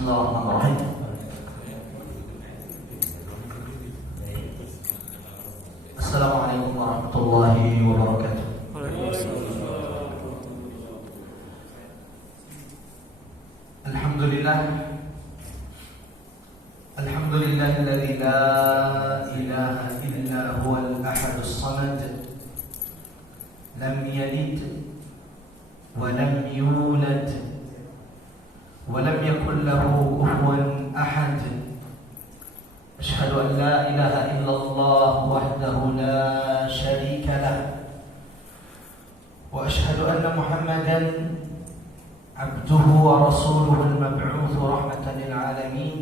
Bismillahirrahmanirrahim. Assalamualaikum warahmatullahi wabarakatuh. Alhamdulillah. Alhamdulillahilladzi la ilaha illa huwal ahadus samad. Lam yalid wa lam yulad ولم يكن له كفوا أحد. أشهد أن لا إله إلا الله وحده لا شريك له وأشهد أن محمدا عبده ورسوله المبعوث رحمة للعالمين.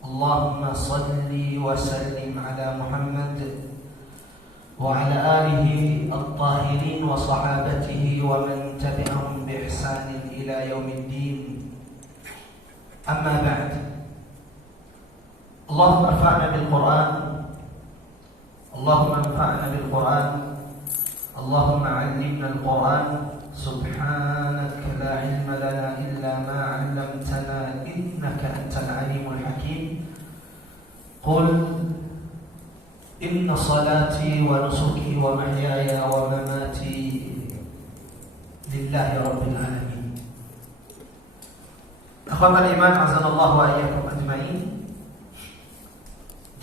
اللهم صل وسلم على محمد وعلى آله الطاهرين وصحابته ومن تبعهم بإحسان إلى يوم الدين. أما بعد، اللهم انفعنا بالقرآن، اللهم انفعنا بالقرآن، اللهم علمنا القرآن. سبحانك لا علم لنا إلا ما علمتنا إنك أنت العليم الحكيم. قل إن صلاتي ونسكي ومحياي ومماتي لله رب العالمين. Akhwatal iman, azanallahu wa iyyakum ajma'in.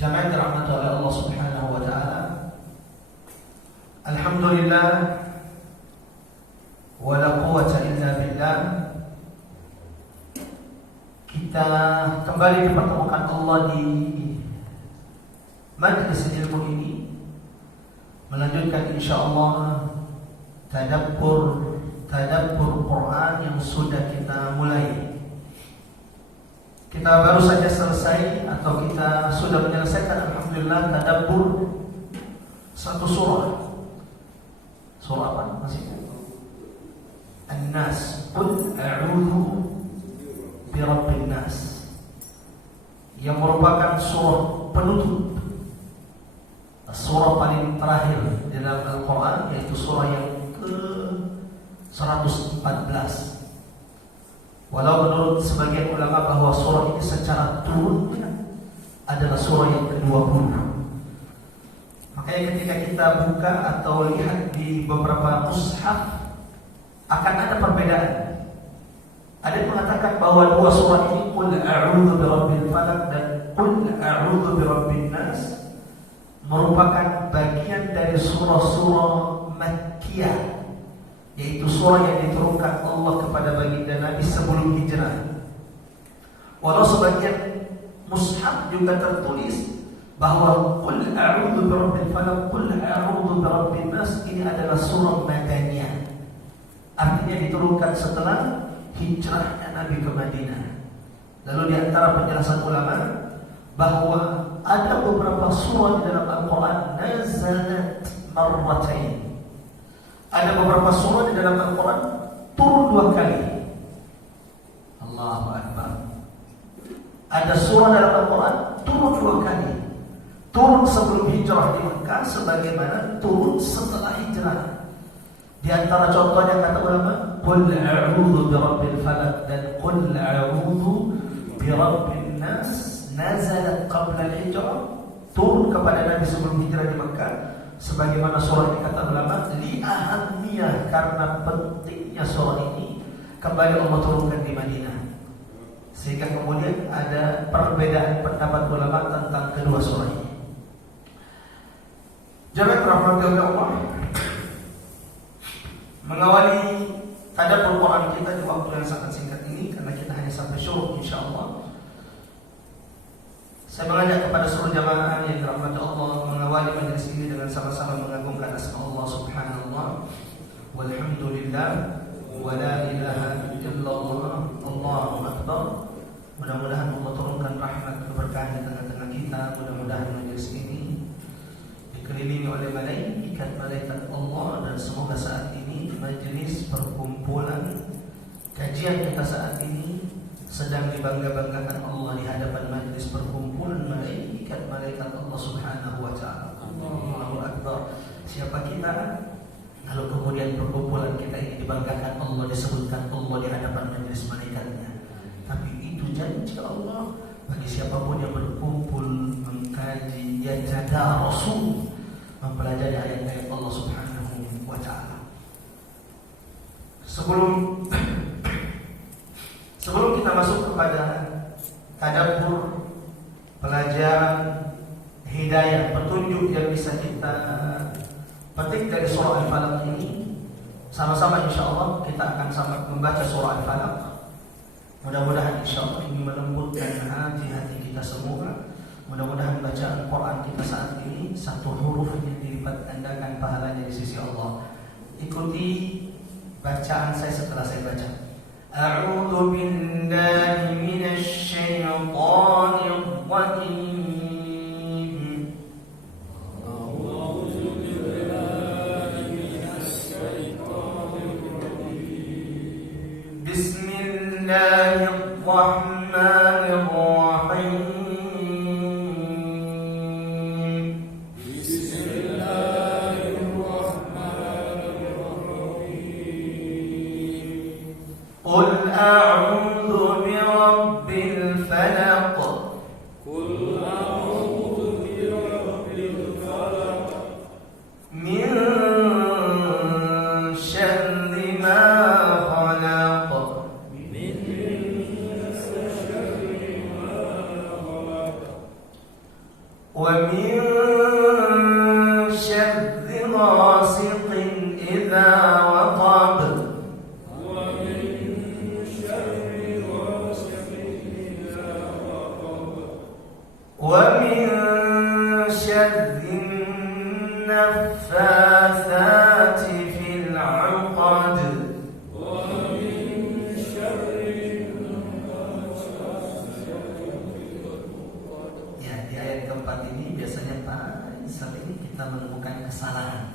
Jamaah dirahmati oleh Allah Subhanahu wa taala. Alhamdulillah wa la quwwata illa billah. Kita kembali dipertemukan Allah di majlis ilmu ini, melanjutkan insyaallah tadabbur Quran yang sudah kita mulai. Kita baru saja selesai atau kita sudah menyelesaikan alhamdulillah tadabbur satu surah. Surah apa maksudnya? An-Nas. Qul a'udzu birabbin nas. Yang merupakan surah penutup, surah paling terakhir di dalam Al-Quran, yaitu surah yang ke-114. Walau menurut sebagian ulama bahwa surah ini secara turunnya adalah surah yang ke-20. Makanya ketika kita buka atau lihat di beberapa mushaf akan ada perbedaan. Ada yang mengatakan bahwa dua surah ini, Qul a'udzu birabbil falaq dan Qul a'udzu birabbin nas, merupakan bagian dari surah-surah Makkiyah, yaitu surah yang diturunkan Allah kepada baginda Nabi sebelum hijrah. Walau sebagian mushaf juga tertulis bahwa Qul a'udzu birabbil falaq, Qul a'udzu birabbin nas ini adalah surah Madaniyah. Artinya diturunkan setelah hijrahnya Nabi ke Madinah. Lalu di antara penjelasan ulama bahwa ada beberapa surah di dalam Al-Quran nazalat marratain. Ada beberapa surah di dalam Al-Quran turun 2 kali. Allahu Akbar. Ada surah dalam Al-Quran turun 2 kali. Turun sebelum hijrah di Mekah, sebagaimana turun setelah hijrah. Di antara contohnya kata ulama, Qul a'udzu birabbil falaq dan Qul a'udzu birabbin nas, nazalat qabla al-hijrah, turun kepada Nabi sebelum hijrah di Mekah. Sebagaimana surah ini kata ulama, li ahamiyah, karena pentingnya surah ini kembali Allah turunkan di Madinah. Sehingga kemudian ada perbedaan pendapat ulama tentang kedua surah ini. Jamaah rahmati Allah, mengawali tadabbur Quran kita di waktu yang sangat singkat ini, karena kita hanya sampai syuruh insyaallah. Saya mengajak kepada seluruh jamaah yang dirahmati Allah mengawali majelis ini dengan sama-sama mengagungkan asma Allah Subhanallah, walhamdulillah, wa la ilaha illallah, Allahu Akbar. Mudah-mudahan Allah turunkan rahmat keberkahan di tengah-tengah kita. Mudah-mudahan majelis ini dikelilingi oleh malaikat Allah, dan semoga saat ini majelis perkumpulan kajian kita saat ini sedang dibangga-banggakan Allah di hadapan majelis perkumpulan malaikat Allah Subhanahu wa taala. Allahu Akbar. Siapa kita? Lalu kemudian perkumpulan kita ini dibanggakan Allah, disebutkan Allah di hadapan majelis malaikatnya. Tapi itu jadi Allah, bagi siapapun yang berkumpul mengkaji yatadarrasu, mempelajari ayat-ayat Allah Subhanahu wa taala. Sebelum kita masuk kepada tadabbur, pelajaran hidayah, petunjuk yang bisa kita petik dari surah Al-Falaq ini, sama-sama insyaallah kita akan sama membaca surah Al-Falaq. Mudah-mudahan insyaallah ini melembutkan hati-hati kita semua. Mudah-mudahan bacaan Quran kita saat ini satu huruf yang dilipat gandakan pahalanya di sisi Allah. Ikuti bacaan saya setelah saya baca. A'udzu billahi minasy syaithanir rajim. Bismillahirrahmanirrahim. Qul a'udzu birabbil falaq. Qul a'udzu birabbil falaq. Min syarri ma khalaq. ومن شر غاسق إذا وقب ومن شر النفاثات في العقد menemukan kesalahan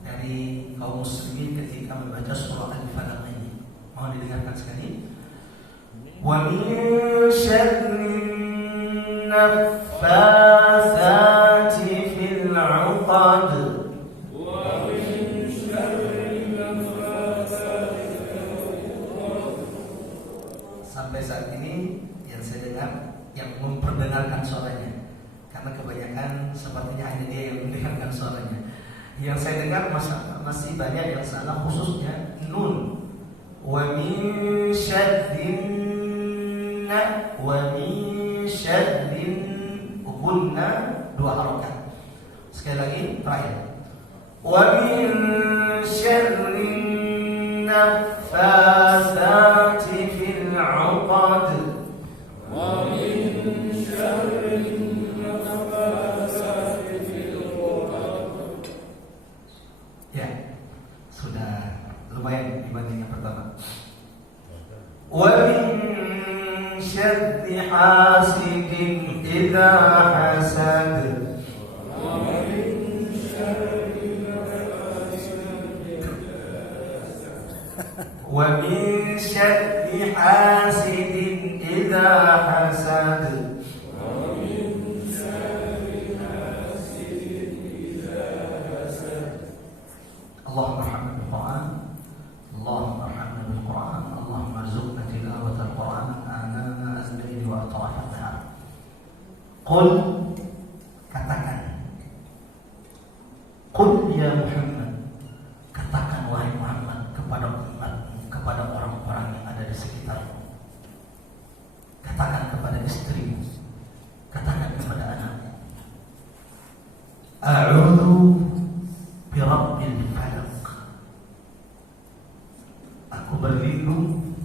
dari kaum muslimin ketika membaca surah Al-Falaq ini. Mohon didengarkan sekali. Wa min syarrin naffatsati fil 'uqad. Wa min syarrin naffatsati fil 'uqad. Sampai saat ini yang saya dengar yang memperdengarkan suaranya, karena kebanyakan sepertinya hanya dia yang mendengarkan suaranya. Yang saya dengar masih banyak yang salah, khususnya nun. Wa min syarrin gunna, dua harokat. Sekali lagi terakhir. Wa min syarrin naffatsati fil 'uqad. Wa min syarrin lumayan dibanding yang pertama. Wa min syarri hasidin idza hasad. Wa min syarri hasidin idza hasad. Allahumma arhamna bil Quran. Allahumma arhamna bil Quran. Allahumma arzuqna tilawatal Quran ana al-layli wa atrafan nahar. Qul, katakan. Qul ya Muhammad, katakan wahai Muhammad kepada umatmu, kepada orang-orang yang ada di sekitarmu. Katakan kepada istrimu, katakan kepada anakmu. A'udzu birabbil falaq. Aku berlindung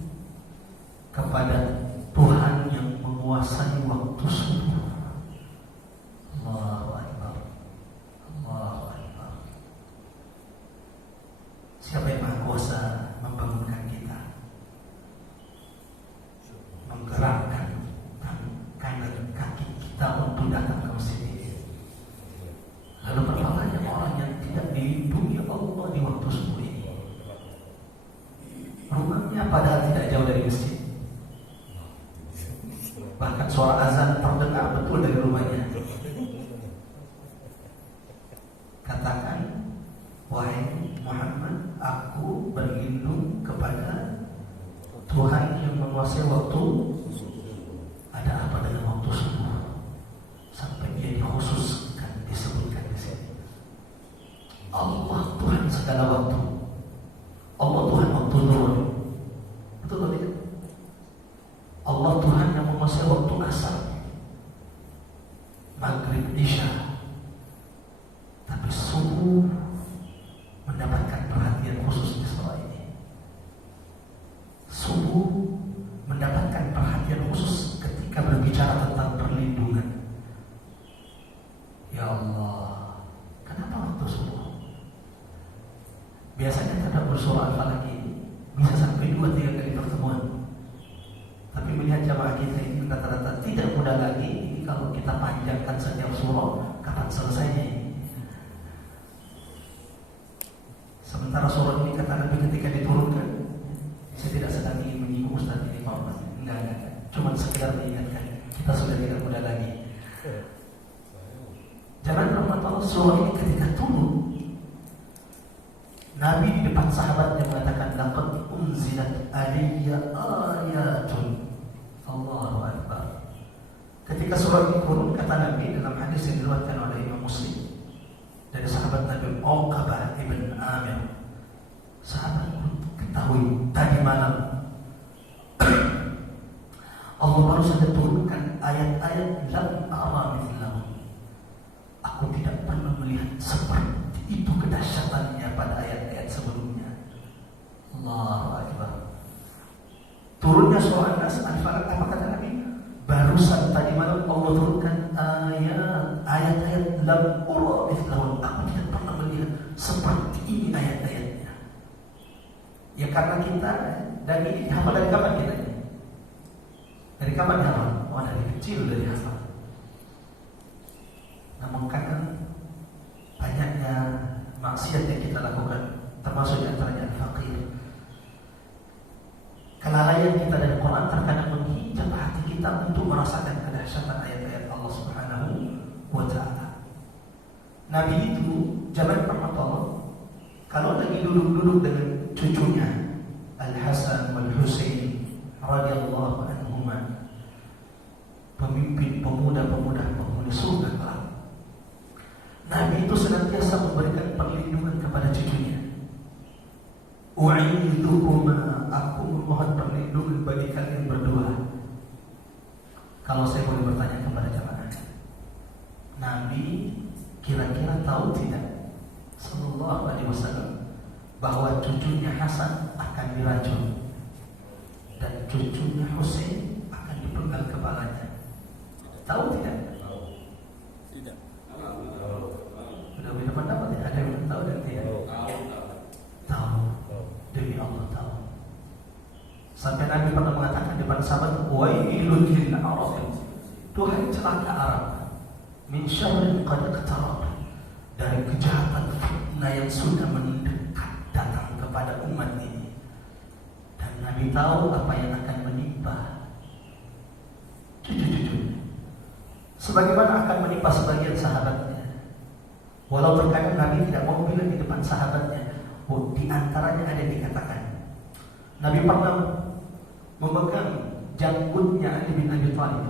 kepada Tuhan yang menguasai waktu subuh. Allahu Akbar. Allahu Akbar. Siapa yang Maha Kuasa membangunkan kita, menggerakkan kanan kaki kita untuk datang ke masjid ini. Lalu berapa banyak orang yang tidak dilindungi Allah di waktu subuh ini. Rumahnya padahal tidak jauh dari masjid, bahkan suara azan terdengar betul dari rumahnya. Katakan, wahai Muhammad, aku berlindung kepada Tuhan yang menguasai waktu menguasai waktu asar, maghrib, isya, tapi subuh mendapatkan perhatian khusus di surah ini. Subuh mendapatkan perhatian khusus ketika berbicara tentang perlindungan. Ya Allah, kenapa waktu subuh? Biasanya tadabbur surah Al-Falaq ini bisa sampai 2-3 kali pertemuan. Tapi melihat jamaah kita ini rata-rata tidak mudah lagi. Ini kalau kita panjangkan setiap surah, kapan selesainya ini? Sementara surah ini kata Nabi ketika diturunkan, saya tidak sedang ingin menyinggung Ustaz ini Pak Mas. Enggak. Cuma sekedar mengingatkan, kita sudah tidak mudah lagi. Jangan rahmatullah, surah ini ketika turun, Nabi di depan sahabatnya mengatakan, laqad unzilat alayya ayatun. Allahu Akbar. Ketika surah ini turun, kata Nabi dalam hadis yang diriwayatkan oleh Imam Muslim dari sahabat Nabi Uqbah ibn Amir, sahabat ketahui tadi malam Allah baru saja turunkan ayat-ayat lam ara mithlahu. Aku tidak pernah melihat seperti itu kedahsyatannya pada ayat-ayat sebelumnya. Allahu Akbar. Turunnya surah An-Nas, Al-Falaq, apa kata Nabi? Barusan tadi malam Allah turunkan ayat-ayat lam ara mithlahu. Aku tidak pernah melihat seperti ini ayat-ayatnya. Ya karena kita dan ini hafal dari kapan kita ini? Dari kapan hafal? Oh, dari kecil dari hafal. Namun karena banyaknya maksiat yang kita lakukan, termasuk antaranya al-faqir, kelalaian kita dari Quran terkadang menghijab hati kita untuk merasakan kedahsyatan ayat-ayat Allah Subhanahu wa Ta'ala. Nabi itu zaman rahmatullah, kalau lagi duduk-duduk dengan cucunya Al-Hasan wal Husain radhiyallahu anhuma, pemimpin pemuda-pemuda penghuni surga kelak, Nabi itu senantiasa memberikan perlindungan kepada cucunya. U'idukuma, aku memohon perlindungan bagi kalian berdua. Kalau saya boleh bertanya kepada jemaah, Nabi kira-kira tahu tidak sallallahu alaihi wasallam bahwa cucunya Hasan akan diracun dan cucunya Husain akan dipenggal kepalanya? Tahu tidak? Tidak. Sudah beda pendapat ya? Ada yang tahu dan tidak? Tahu. Demi Allah tahu. Sampai Nabi pernah mengatakan di depan sahabat, wailun lil Arab, Tuhan celaka Arab, min syarrin qad iqtarab, dari kejahatan fitnah yang sudah mendekat datang kepada umat ini. Dan Nabi tahu apa yang akan menimpa cucu-cucunya, sebagaimana akan menimpa sebagian sahabatnya. Walau terkadang Nabi tidak mau bilang di depan sahabatnya. Di antaranya ada yang dikatakan, Nabi pernah memegang janggutnya Ali bin Abi Thalib.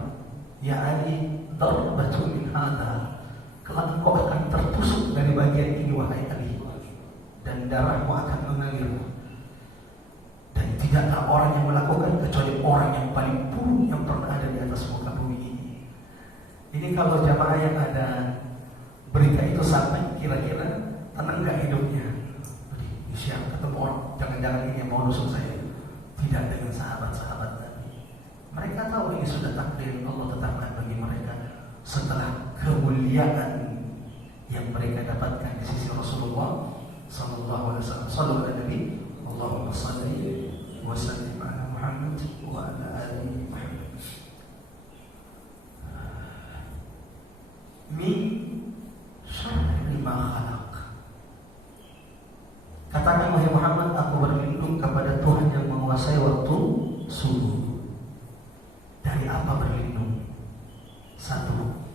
Ya Ali, darbatun min hadha, kelak engkau akan tertusuk dari bagian ini wahai Ali, dan darahmu akan mengalir. Dan tidaklah orang yang melakukan kecuali orang yang paling buruk yang pernah ada di atas muka bumi ini. Ini kalau jamaah yang ada berita itu sampai, kira-kira tenang gak hidupnya? Siap ketemu orang, jangan-jangan ini yang mau nusuk saya. Tidak dengan sahabat-sahabat Nabi. Mereka tahu ini sudah takdir Allah tetapkan bagi mereka setelah kemuliaan yang mereka dapatkan di sisi Rasulullah sallallahu alaihi wasallam. Sallallahu alaihi Nabi, Allahumma salli wa sallim ala Muhammad wa ala ali Muhammad. Min syarri ma khalaq. Katakan wahai Muhammad, aku berlindung kepada Tuhan yang menguasai waktu subuh. Dari apa berlindung? Satu,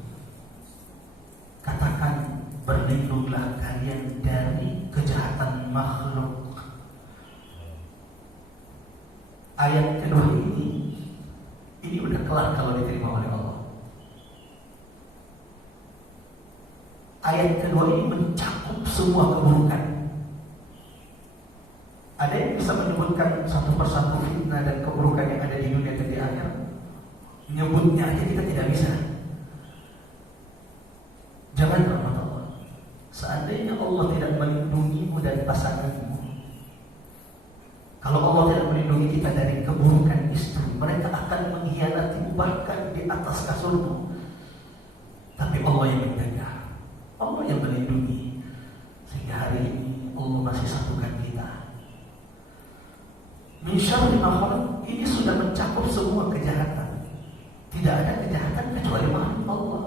katakan berlindunglah kalian dari kejahatan makhluk. Ayat kedua ini udah kelar kalau diterima oleh Allah. Ayat kedua ini mencakup semua keburukan. Ada yang bisa menyebutkan satu persatu fitnah dan keburukan yang ada di dunia dan di akhirat, menyebut duduknya aja kita tidak bisa. Jangan rahmat Allah. Seandainya Allah tidak melindungimu dari pasanganmu, kalau Allah tidak melindungi kita dari keburukan istri, mereka akan mengkhianatimu bahkan di atas kasurmu. Tapi Allah yang menjaga, Allah yang melindungi, sehingga hari ini Allah masih satukan kita. Min syarri ma khalaq, ini sudah mencakup semua kejahatan. Tidak ada kejahatan kecuali makhluk Allah.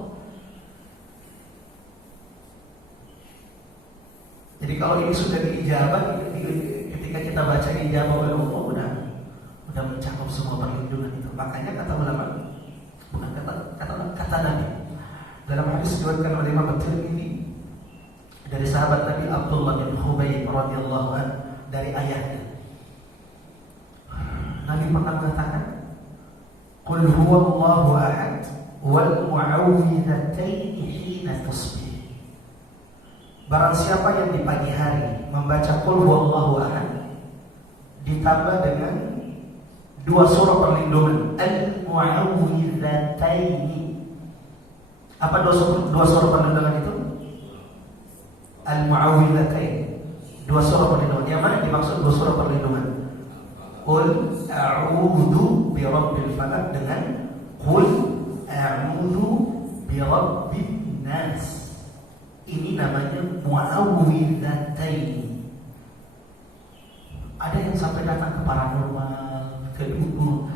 Jadi kalau ini sudah diijabah, ketika kita baca ijabah oleh Allah, udah mencakup semua perlindungan itu. Makanya kata ulama, bukan kata Nabi. Dalam hadis diriwayatkan oleh Imam Tirmidzi dari sahabat Nabi Abdullah bin Khubayb radhiyallahu anhu dari ayahnya. Nabi pernah mengatakan, "Qul huwallahu ahad wal mu'awwidhatayn hina tusbih." Barang siapa yang di pagi hari membaca Qul huwallahu ahad ditambah dengan dua surah perlindungan al-mu'awwidhatayn. Apa dua surah perlindungan itu? Al-mu'awwidhatayn. Dua surah perlindungan. Yang mana dimaksud dua surah perlindungan? Qul a'udzu birabbil falaq dengan Qul a'udzu birabbin nas. Ini namanya mu'awwidhatayn. Ada yang sampai datang ke paranormal, ke dukun.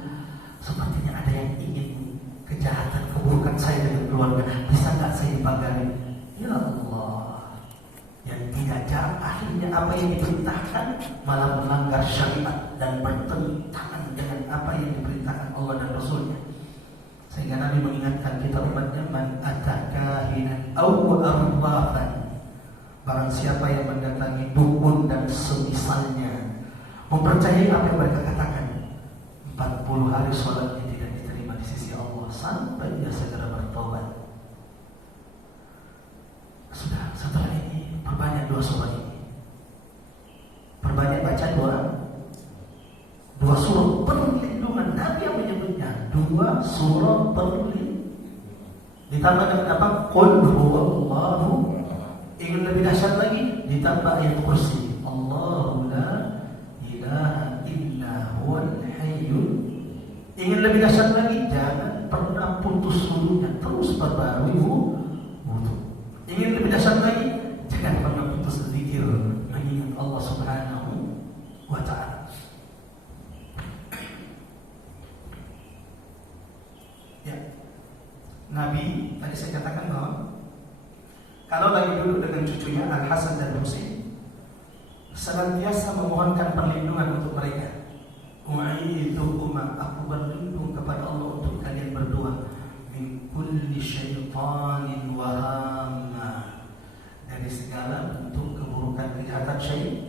Sepertinya ada yang ingin kejahatan, keburukan saya dengan keluarga. Bisa nggak saya dipagari? Ya Allah, yang tidak jarang akhirnya apa yang diperintahkan malah melanggar syariat dan bertentangan dengan apa yang diperintahkan Allah dan Rasulnya. Sehingga Nabi mengingatkan kita umatnya, man atakahinan aw arrafan. Barang siapa yang mendatangi dukun dan semisalnya, mempercayai apa yang mereka katakan, 40 hari sholatnya tidak diterima di sisi Allah sampai dia segera bertobat. Sudah, setelah ini perbanyak dua surah ini. Perbanyak baca dua surah perlindungan. Nabi yang menyebutnya dua surah perlindungan. Ditambah dengan apa? Qul huwallahu. Ingin lebih dahsyat lagi, ditambah ayat kursi. Allahu la ilaha illa huwal hayyul. Ingin lebih dahsyat lagi, jangan pernah putus wudunya, terus perbarui wudu. Ingin lebih dahsyat lagi, jangan pernah putus zikir, mengingat Allah Subhanahu wa ta'ala. Ya, Nabi tadi saya katakan bahwa kalau lagi duduk dengan cucunya Al Hasan dan Husain, senantiasa memohonkan perlindungan untuk mereka. U'idzukum, aku berlindung kepada Allah untuk kalian berdua, min kulli syaitanin wa hamma, dari segala bentuk keburukan kejahatan syaitan,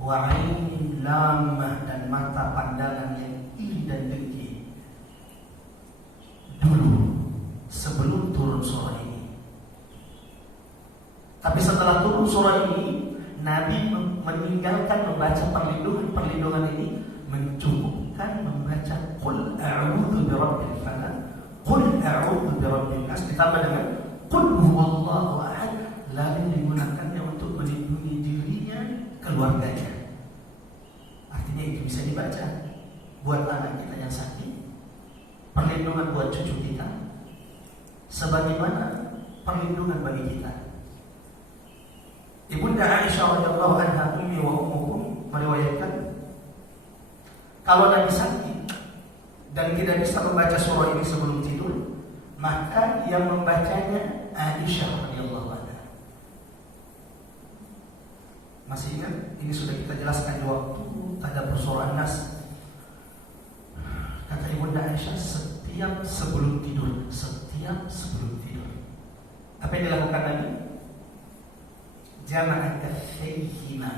wa 'ainin lamah, dan mata pandangan yang iri dan dengki. Dulu sebelum turun surah ini. Tapi setelah turun surah ini, Nabi meninggalkan membaca perlindungan ini, mencukupkan membaca Qul a'udzu birabbil falaq, Qul a'udzu birabbin nas, ditambah dengan Qul huwallahu ahad, lalu digunakannya untuk melindungi dirinya, keluarganya. Artinya itu bisa dibaca buat anak kita yang sakit, perlindungan buat cucu kita, sebagaimana perlindungan bagi kita. Ibunda Aisyah radhiyallahu anha, ummi wa ummukum, meriwayatkan kalau Nabi sakit dan tidak bisa membaca surah ini sebelum tidur, maka yang membacanya Aisyah radhiyallahu anha. Masih ingat? Ini sudah kita jelaskan di waktu tadabbur surah An-Nas. Kata Ibunda Aisyah, setiap sebelum tidur, apa yang dilakukan Nabi? Jama'a kaffayhima.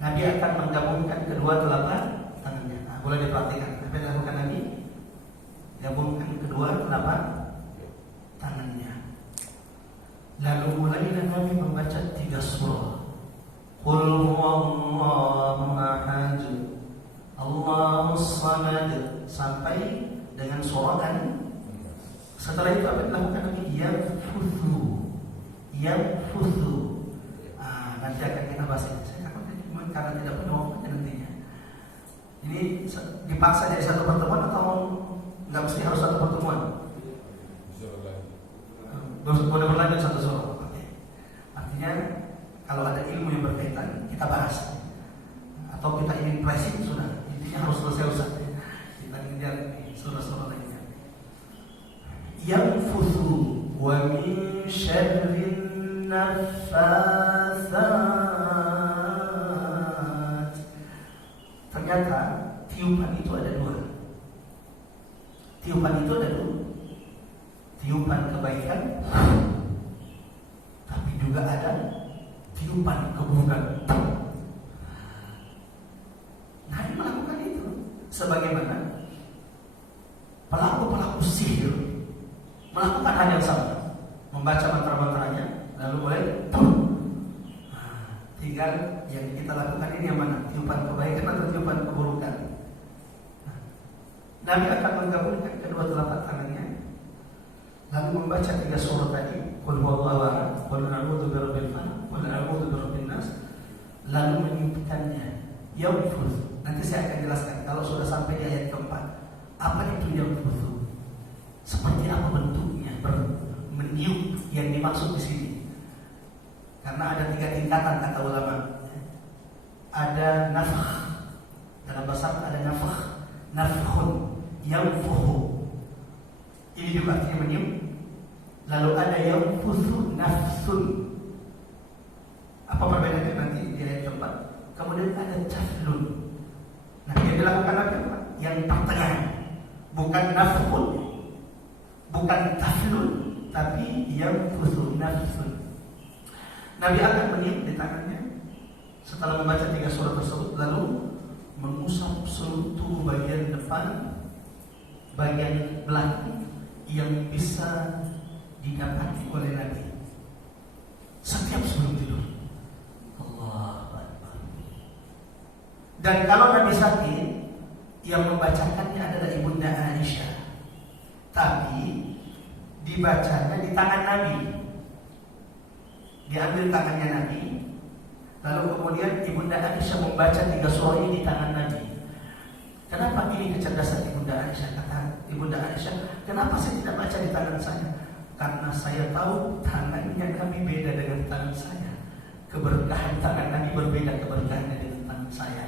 Nabi akan menggabungkan kedua telapak tangannya. Nah, boleh diperhatikan. Apa yang dilakukan Nabi? Gabungkan kedua telapak tangannya. Lalu mulailah Nabi membaca 3 surah. Qul huwallahu ahad, Allahus samad, sampai dengan surah Setelah itu apa yang dilakukan Nabi? Yang fuzu. Nanti akan kita bahas ini. Saya takut karena tidak punya waktunya nantinya. Ini dipaksa jadi satu pertemuan atau nggak mesti harus satu pertemuan? Boleh berlanjut satu surah. Artinya kalau ada ilmu yang berkaitan kita bahas. Atau kita ingin pressing sudah. Intinya harus selesai Ustaz. Kita ngejar surah-surah lainnya. Yang fuzu wa min syarrin nafatsat. Ternyata tiupan itu ada dua. Tiupan kebaikan, tapi juga ada tiupan keburukan. Nabi melakukan itu sebagaimana pelaku sihir melakukan hal yang sama, membaca mantra-mantranya lalu mulai tinggal yang kita lakukan ini yang mana? Tiupan kebaikan atau tiupan keburukan? Nabi akan menggabungkan kedua telapak tangannya lalu membaca 3 surah tadi, qul huwallahu ahad, qul a'udzu birabbil falaq, qul a'udzu birabbin nas, lalu meniupkannya. Yanfuz. Nanti saya akan jelaskan kalau sudah sampai di ayat keempat. Apa itu yanfuz? Seperti apa bentuknya? Meniup yang dimaksud di sini. Karena ada 3 tingkatan kata ulama. Ada nafkh. Dalam bahasa Arab ada nafkh, nafkhun, yanfuhu. Ini juga artinya meniup. Lalu ada yanfuzu nafsun. Apa perbedaannya nanti di ayat keempat? Kemudian ada taflun. Nah, yang dilakukan apa? Yang pertengahan. Bukan nafkhun, bukan taflun, tapi yanfuzu nafsun. Nabi akan meniup di tangannya setelah membaca 3 surah tersebut, lalu mengusap seluruh tubuh bagian depan, bagian belakang yang bisa didapati oleh Nabi setiap sebelum tidur. Allah Akbar. Dan kalau Nabi sakit, yang membacakannya adalah Ibunda Aisyah, tapi dibacanya di tangan Nabi. Diambil tangannya Nabi, lalu kemudian Ibunda Aisyah membaca 3 surah ini di tangan Nabi. Kenapa ini kecerdasan Ibunda Aisyah? Kata Ibunda Aisyah, kenapa saya tidak baca di tangan saya? Karena saya tahu tangannya Nabi beda dengan tangan saya. Keberkahan tangan Nabi berbeda keberkahannya dengan tangan saya.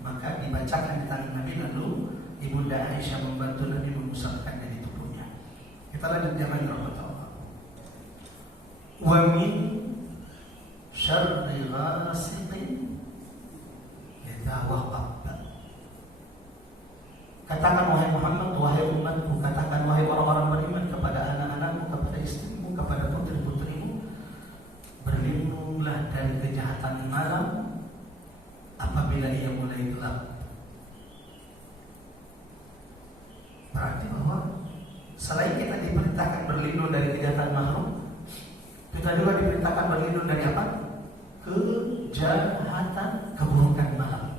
Maka dibacakan di tangan Nabi, lalu Ibunda Aisyah membantu Nabi mengusapkannya di tubuhnya. Kita lanjut yang lain, rahmatullah. Wa min syarri ghasiqin idza waqab. Katakan wahai Muhammad, wahai umatku, katakan wahai orang-orang beriman kepada anak-anakmu, kepada istrimu, kepada putri-putrimu, berlindunglah dari kejahatan malam apabila ia mulai gelap. Berarti bahwa selain kita diperintahkan berlindung dari kejahatan makhluk, kita juga diperintahkan berlindung dari apa? Kejahatan, keburukan malam.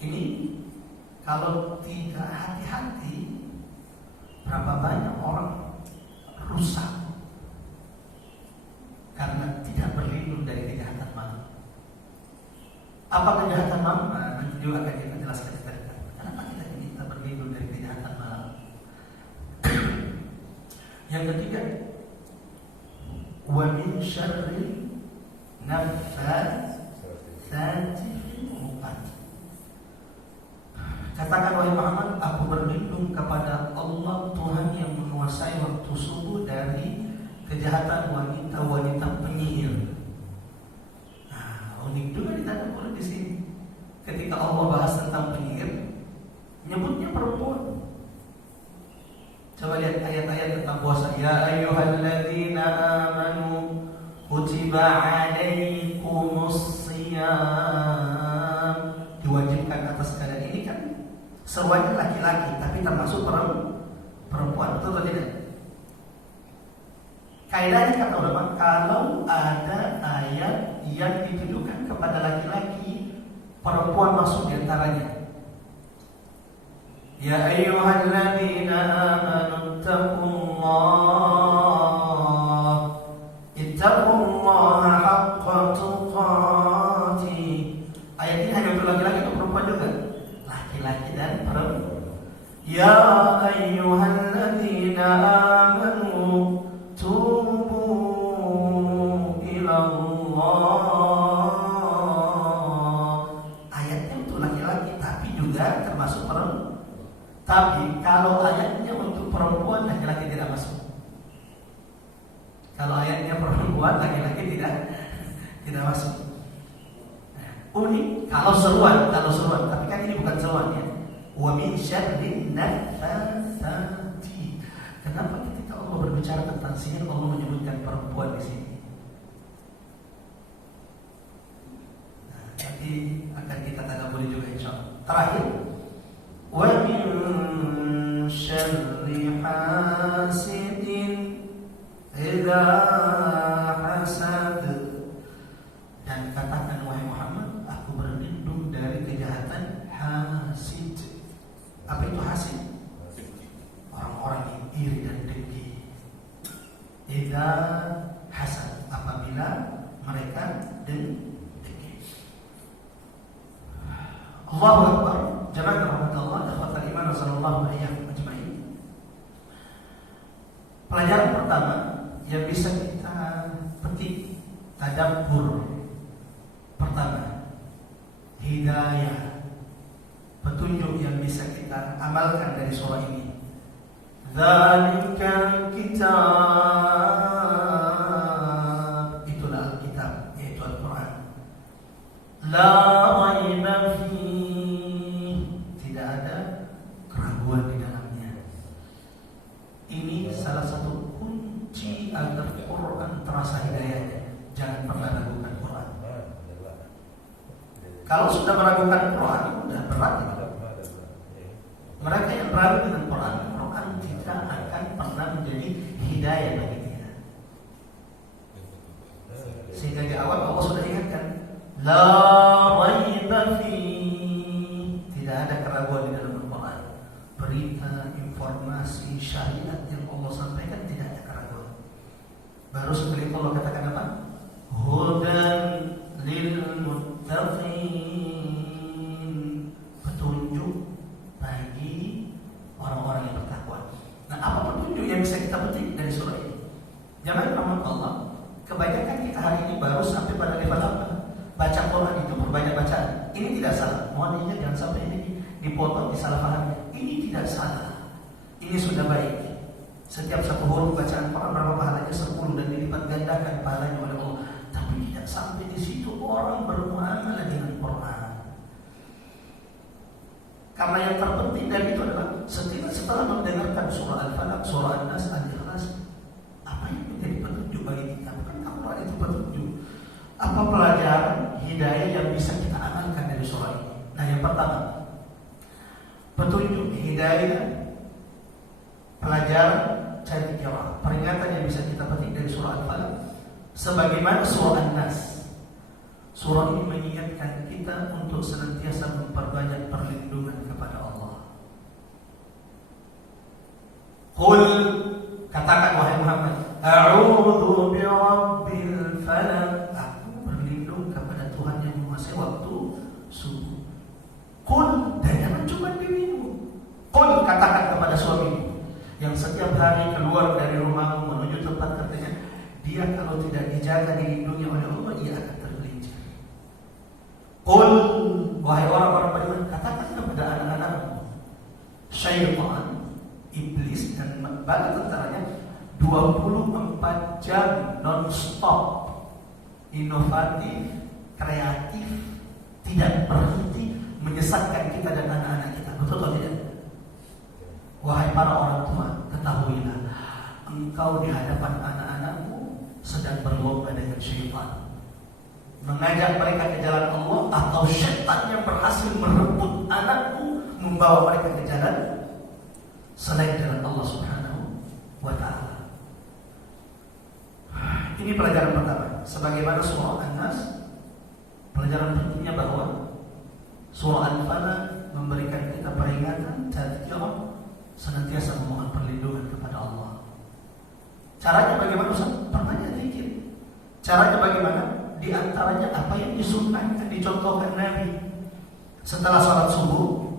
Ini kalau tidak hati-hati, berapa banyak orang rusak karena tidak berlindung dari kejahatan malam. Apa kejahatan malam? Nanti juga akan kita jelaskan. Kenapa kita diminta berlindung dari kejahatan malam? Yang ketiga, wa min syarri naffatsati fil uqad. Katakan wahai Muhammad, aku berlindung kepada Allah Tuhan yang menguasai waktu subuh dari kejahatan wanita-wanita penyihir. Unik juga ditanda di sini. Ketika Allah bahas tentang penyihir, nyebutnya perempuan. Coba lihat ayat-ayat tentang puasa. Ya ayyuhalladzina amanu kutiba alaikumus shiyam. Diwajibkan atas kalian. Ini kan semuanya laki-laki, tapi termasuk perempuan, betul atau tidak? Kaidahnya kata ulama, kalau ada ayat yang ditujukan kepada laki-laki, perempuan masuk di antaranya. Ya ayyuhalladzina amanu ittaqullaha haqqa tuqatih. Ayat ini hanya untuk laki-laki atau perempuan juga? Laki-laki dan perempuan. Ya ayyuhalladzina amanu tubu ilallah. Ayatnya untuk laki-laki tapi juga termasuk perempuan. Tapi kalau ayatnya untuk perempuan, laki-laki tidak masuk. Kalau ayatnya perempuan, laki-laki tidak masuk. Unik kalau seruan, tapi kan ini bukan seruan ya. Wa min syarrin naffatsati. Kenapa ketika Allah berbicara tentang sihir, Allah menyebutkan perempuan di sini? Nah, nanti akan kita tadabburi juga insyaallah. Terakhir, wa min syarri hasidin idza hasad. Dan katakan wahai Muhammad, aku berlindung dari kejahatan hasid. Apa itu hasid? Orang-orang yang iri dan dengki. Idza hasad, apabila mereka dengki. Allahu Akbar. Jamaah rahmatullah, ikhwatal iman sallallahu alaihi ajma'in. Pelajaran pertama yang bisa kita petik, tadabbur. Pertama, hidayah, petunjuk yang bisa kita amalkan dari surah ini. Dzalikal kitab, itulah Alkitab, yaitu Al-Quran. La raiba fihi, tidak ada keraguan di dalamnya. Ini salah satu kunci agar Quran terasa hidayahnya. Jangan pernah ragukan Quran. Kalau sudah meragukan Quran, sudah berat itu. Mereka yang ragu dengan Quran tidak akan pernah menjadi hidayah bagi dia. Sehingga di awal Allah sudah ingatkan, la raiba fihi, tidak ada keraguan di dalam Al-Quran. Berita, informasi, syariat yang Allah sampaikan tidak ada keraguan. Baru sekali Allah katakan apa? Hudan lil muttaqin, petunjuk bagi orang-orang yang bertakwa. Nah, apa petunjuk yang bisa kita petik dari surah ini? Jangan rahmat Allah, kebanyakan kita hari ini baru sampai pada level apa? Baca Quran itu berbanyak bacaan. Ini tidak salah. Mohon ingat jangan sampai ini dipotong, disalahpahami. Ini tidak salah. Ini sudah baik. Setiap satu huruf bacaan Quran berapa pahalanya? 10 dan dilipat gandakan pahalanya oleh Allah. Tapi tidak sampai di situ orang bermuamalah dengan Quran. Karena yang terpenting dari itu adalah setelah mendengarkan surah Al-Falaq, surah An-Nas, Al-Ikhlas, apa yang menjadi petunjuk bagi kita? Bukankah Quran itu petunjuk? Apa pelajaran hidayah yang bisa kita amalkan dari surah ini? Nah, yang pertama, petunjuk hidayah, pelajaran cari qiraah, peringatan yang bisa kita petik dari surah Al-Falaq, sebagaimana surah An-Nas. Surah ini mengingatkan kita untuk senantiasa memperbanyak perlindungan kepada Allah. Qul, katakan wahai Muhammad, a'udzu birabbil falaq, aku berlindung kepada Tuhan yang menguasai waktu subuh. Qul, dan jangan cuma dirimu. Qul, katakan kepada suamimu yang setiap hari keluar dari rumahmu menuju tempat kerjanya, dia kalau tidak dijaga, dilindungi oleh Allah, ia akan tergelincir. Qul, wahai orang-orang beriman, katakan kepada anak-anakmu, syaitan, iblis dan bala tentaranya 24 jam non-stop, inovatif, kreatif, tidak berhenti menyesatkan kita dan anak-anak kita. Betul atau tidak? Wahai para orang tua, ketahuilah, engkau di hadapan anak-anakmu sedang berlomba dengan syaitan, mengajak mereka ke jalan Allah, atau syaitan yang berhasil merebut anakmu, membawa mereka ke jalan selain jalan Allah Subhanahu wa ta'ala. Ini pelajaran pertama. Sebagaimana surah An-Nas, pelajaran pentingnya bahwa Surah Al-Falaq memberikan kita peringatan, tadzkirah, senantiasa memohon perlindungan kepada Allah. Caranya bagaimana Ustaz? Perbanyak zikir. Caranya bagaimana? Di antaranya apa yang disunnahkan, dicontohkan Nabi. Setelah sholat subuh,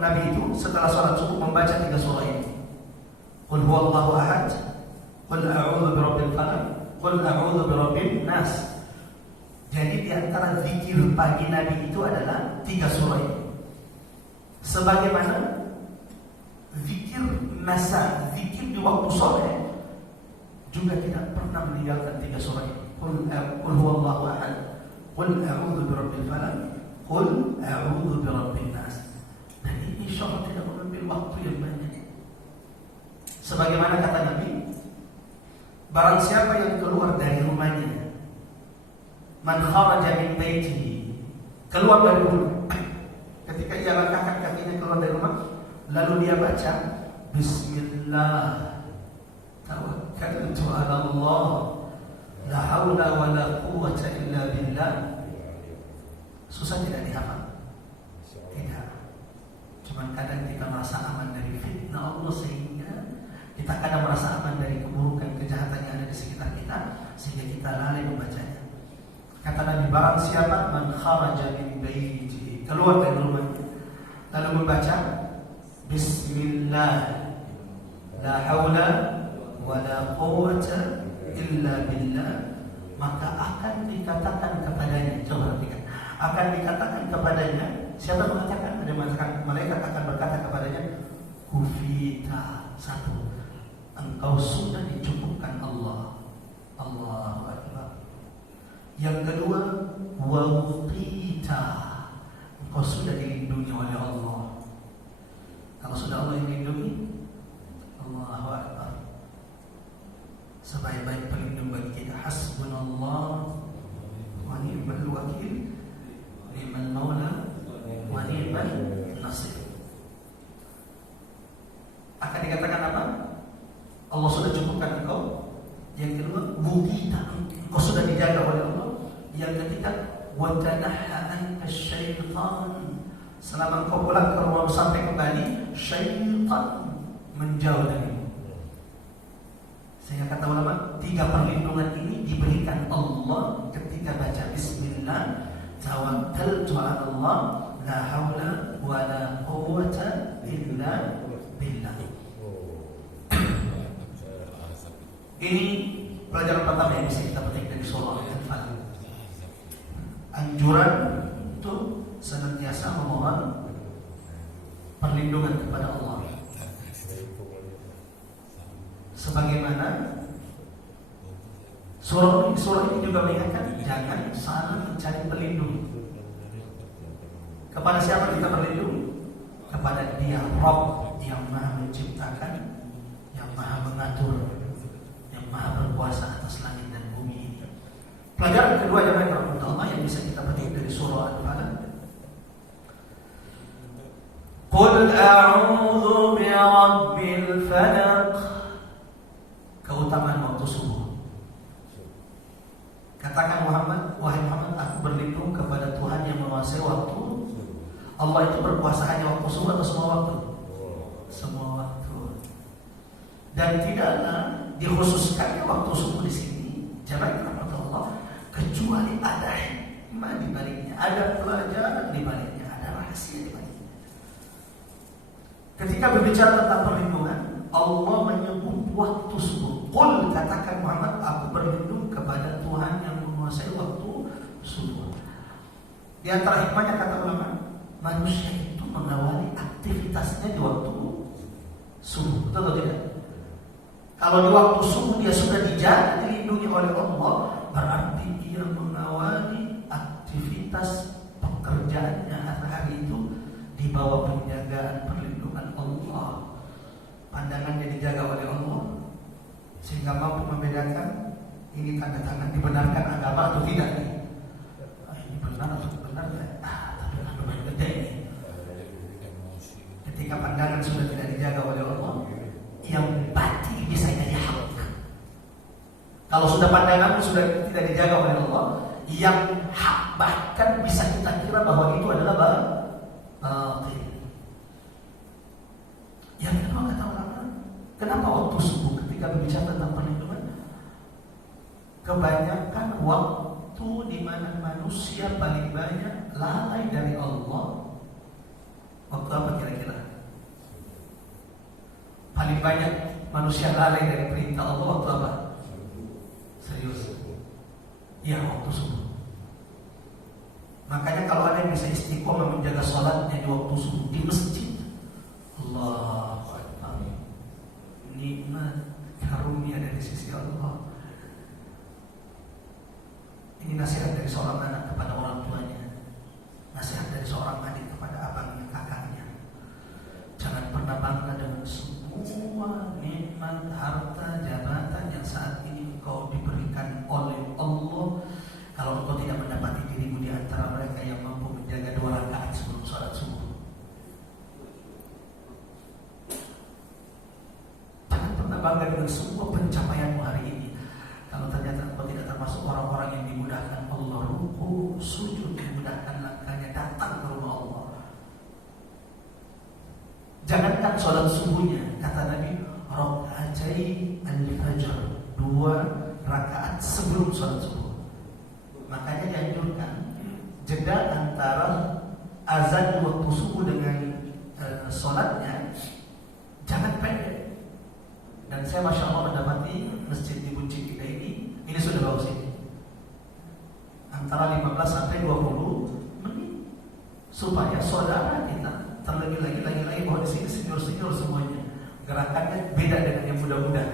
Nabi itu setelah sholat subuh membaca 3 surah ini. Qul huwallahu ahad, Qul a'udzu birabbil falaq, Qul a'udzu birabbin nas. Jadi di antara zikir pagi Nabi itu adalah 3 surah ini. Sebagaimana zikir masa, zikir di waktu sore juga tidak pernah meninggalkan 3 surah ini. Qul huwallahu ahad, Qul a'udzu birabbil falaq, Qul a'udzu birabbin nas. Dan ini insyaallah tidak mengambil waktu yang banyak. Sebagaimana kata Nabi, barang siapa yang keluar dari rumahnya, man kharaja min baitihi, keluar dari rumah, ketika ia langkahkan kakinya keluar dari rumah, lalu dia baca Bismillah tawakkaltu 'ala Allah la haula wa la quwwata illa billah. Susah tidak dihafal? Tidak. Cuman kadang kita merasa aman dari fitnah Allah, sehingga kita kadang merasa aman dari keburukan, kejahatan yang ada di sekitar kita, sehingga kita lalai membacanya. Kata Nabi, barang siapa man kharaja min baitihi, keluar dari rumahnya, lalu membaca Bismillah la haula wa la quwwata illa billah, maka akan dikatakan kepadanya, coba perhatikan, akan dikatakan kepadanya, siapa mengatakan? Ada mengatakan, malaikat akan berkata kepadanya, kufita, 1, engkau sudah dicukupkan Allah. Allahu Akbar. Yang kedua, wa wuqita, engkau sudah dilindungi oleh Allah. Kalau sudah Allah yang dilindungi, Allahu Akbar, sebaik-baik pelindung bagi kita. Hasbunallah wa ni'mal wakil, ni'mal maula wa ni'mal nasir. Akan dikatakan apa? Allah sudah cukupkan engkau. Yang kedua, wuqita, engkau sudah dijaga oleh Allah. Yang ketiga, wa tanaha anka syaitan, selama engkau pulang ke rumah sampai kembali, syaitan menjauh darimu. Sehingga kata ulama, 3 perlindungan ini diberikan Allah ketika baca Bismillah tawakkaltu 'ala Allah la haula wa la quwwata illa billah. Ini pelajaran pertama yang bisa kita petik dari surah Al-Falaq. Anjuran untuk senantiasa memohon perlindungan kepada Allah. Sebagaimana surah ini juga mengingatkan jangan salah mencari pelindung. Kepada siapa kita berlindung? Kepada Dia, Rabb yang Maha Menciptakan, yang Maha Mengatur, yang Maha Berkuasa atas langit dan bumi ini. Pelajaran kedua yang Allah yang bisa kita petik dari surah Al-Falaq. Qul a'udzu birabbil falaq, keutamaan waktu subuh. Katakan Muhammad, wahai Muhammad, aku berlindung kepada Tuhan yang menguasai waktu. Allah itu berkuasa hanya waktu subuh atau semua waktu? Semua waktu. Dan tidaklah dikhususkan waktu subuh di sini, jamaah rahmat Allah, kecuali ada hikmah di baliknya, ada pelajaran di baliknya, ada rahasia di baliknya. Ketika berbicara tentang perlindungan, Allah menyebut waktu subuh. Qul, katakan Muhammad, aku berlindung kepada Tuhan yang menguasai waktu subuh. Di antara hikmahnya kata ulama, manusia itu mengawali aktivitasnya di waktu subuh, betul atau tidak? Kalau di waktu subuh dia sudah dijaga, dilindungi oleh Allah, berarti dia mengawali aktivitas pekerjaannya hari itu di bawah penjagaan perlindungan Allah. Pandangannya dijaga oleh Allah, sehingga mampu membedakan ini tanda tangan dibenarkan agama atau tidak nih. Ini benar atau tidak benar ya? Tapi lumayan gede ini. Ketika pandangan sudah tidak dijaga oleh Allah, yang batil bisa jadi hak. Kalau sudah pandangan sudah tidak dijaga oleh Allah, yang hak bahkan bisa kita kira bahwa itu adalah manusia paling banyak lalai dari Allah waktu apa kira-kira? Paling banyak manusia lalai dari perintah Allah waktu apa? Serius? Ya, waktu subuh. Makanya kalau ada yang bisa istiqomah menjaga sholatnya di waktu subuh di masjid, Allahu Akbar, nikmat karunia dari sisi Allah. Ini nasihat dari seorang anak kepada orang tuanya, nasihat dari seorang adik kepada abangnya, kakaknya. Jangan pernah bangga dengan semua nikmat, harta, jabatan yang saat ini engkau diberikan oleh Allah, kalau engkau tidak mendapati dirimu di antara mereka yang mampu menjaga 2 rakaat sebelum sholat subuh. Jangan pernah bangga dengan semua pencapaianmu hari ini kalau ternyata engkau tidak termasuk orang-orang yang dimudahkan Allah ruku, sujud, dimudahkan langkahnya datang ke rumah Allah. Jangankan sholat subuhnya, kata Nabi, rakaatai al-fajr, 2 rakaat sebelum sholat subuh. Makanya dianjurkan jeda antara azan waktu subuh dengan sholatnya jangan pendek. Dan saya masya Allah mendapati masjid di Buncit kita ini sudah bagus ini, antara 15 sampai 20 menit, supaya saudara kita terlebih lagi bahwa di sini senior semuanya gerakannya beda dengan yang muda-muda,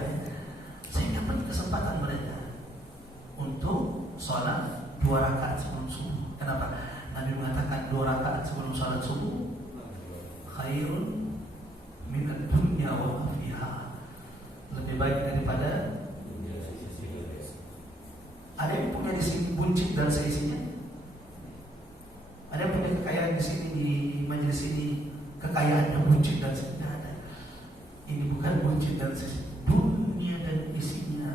sehingga beri kesempatan mereka untuk sholat 2 rakaat sebelum subuh. Kenapa? Nabi mengatakan 2 rakaat sebelum sholat subuh khairun minad dunya wa ma fiha, lebih baik daripada. Ada yang punya di sini Buncit dan seisinya? Ada yang punya kekayaan di sini, di majelis ini kekayaannya Buncit dan seisinya? Ada. Ini bukan Buncit dan seisinya, dunia dan isinya.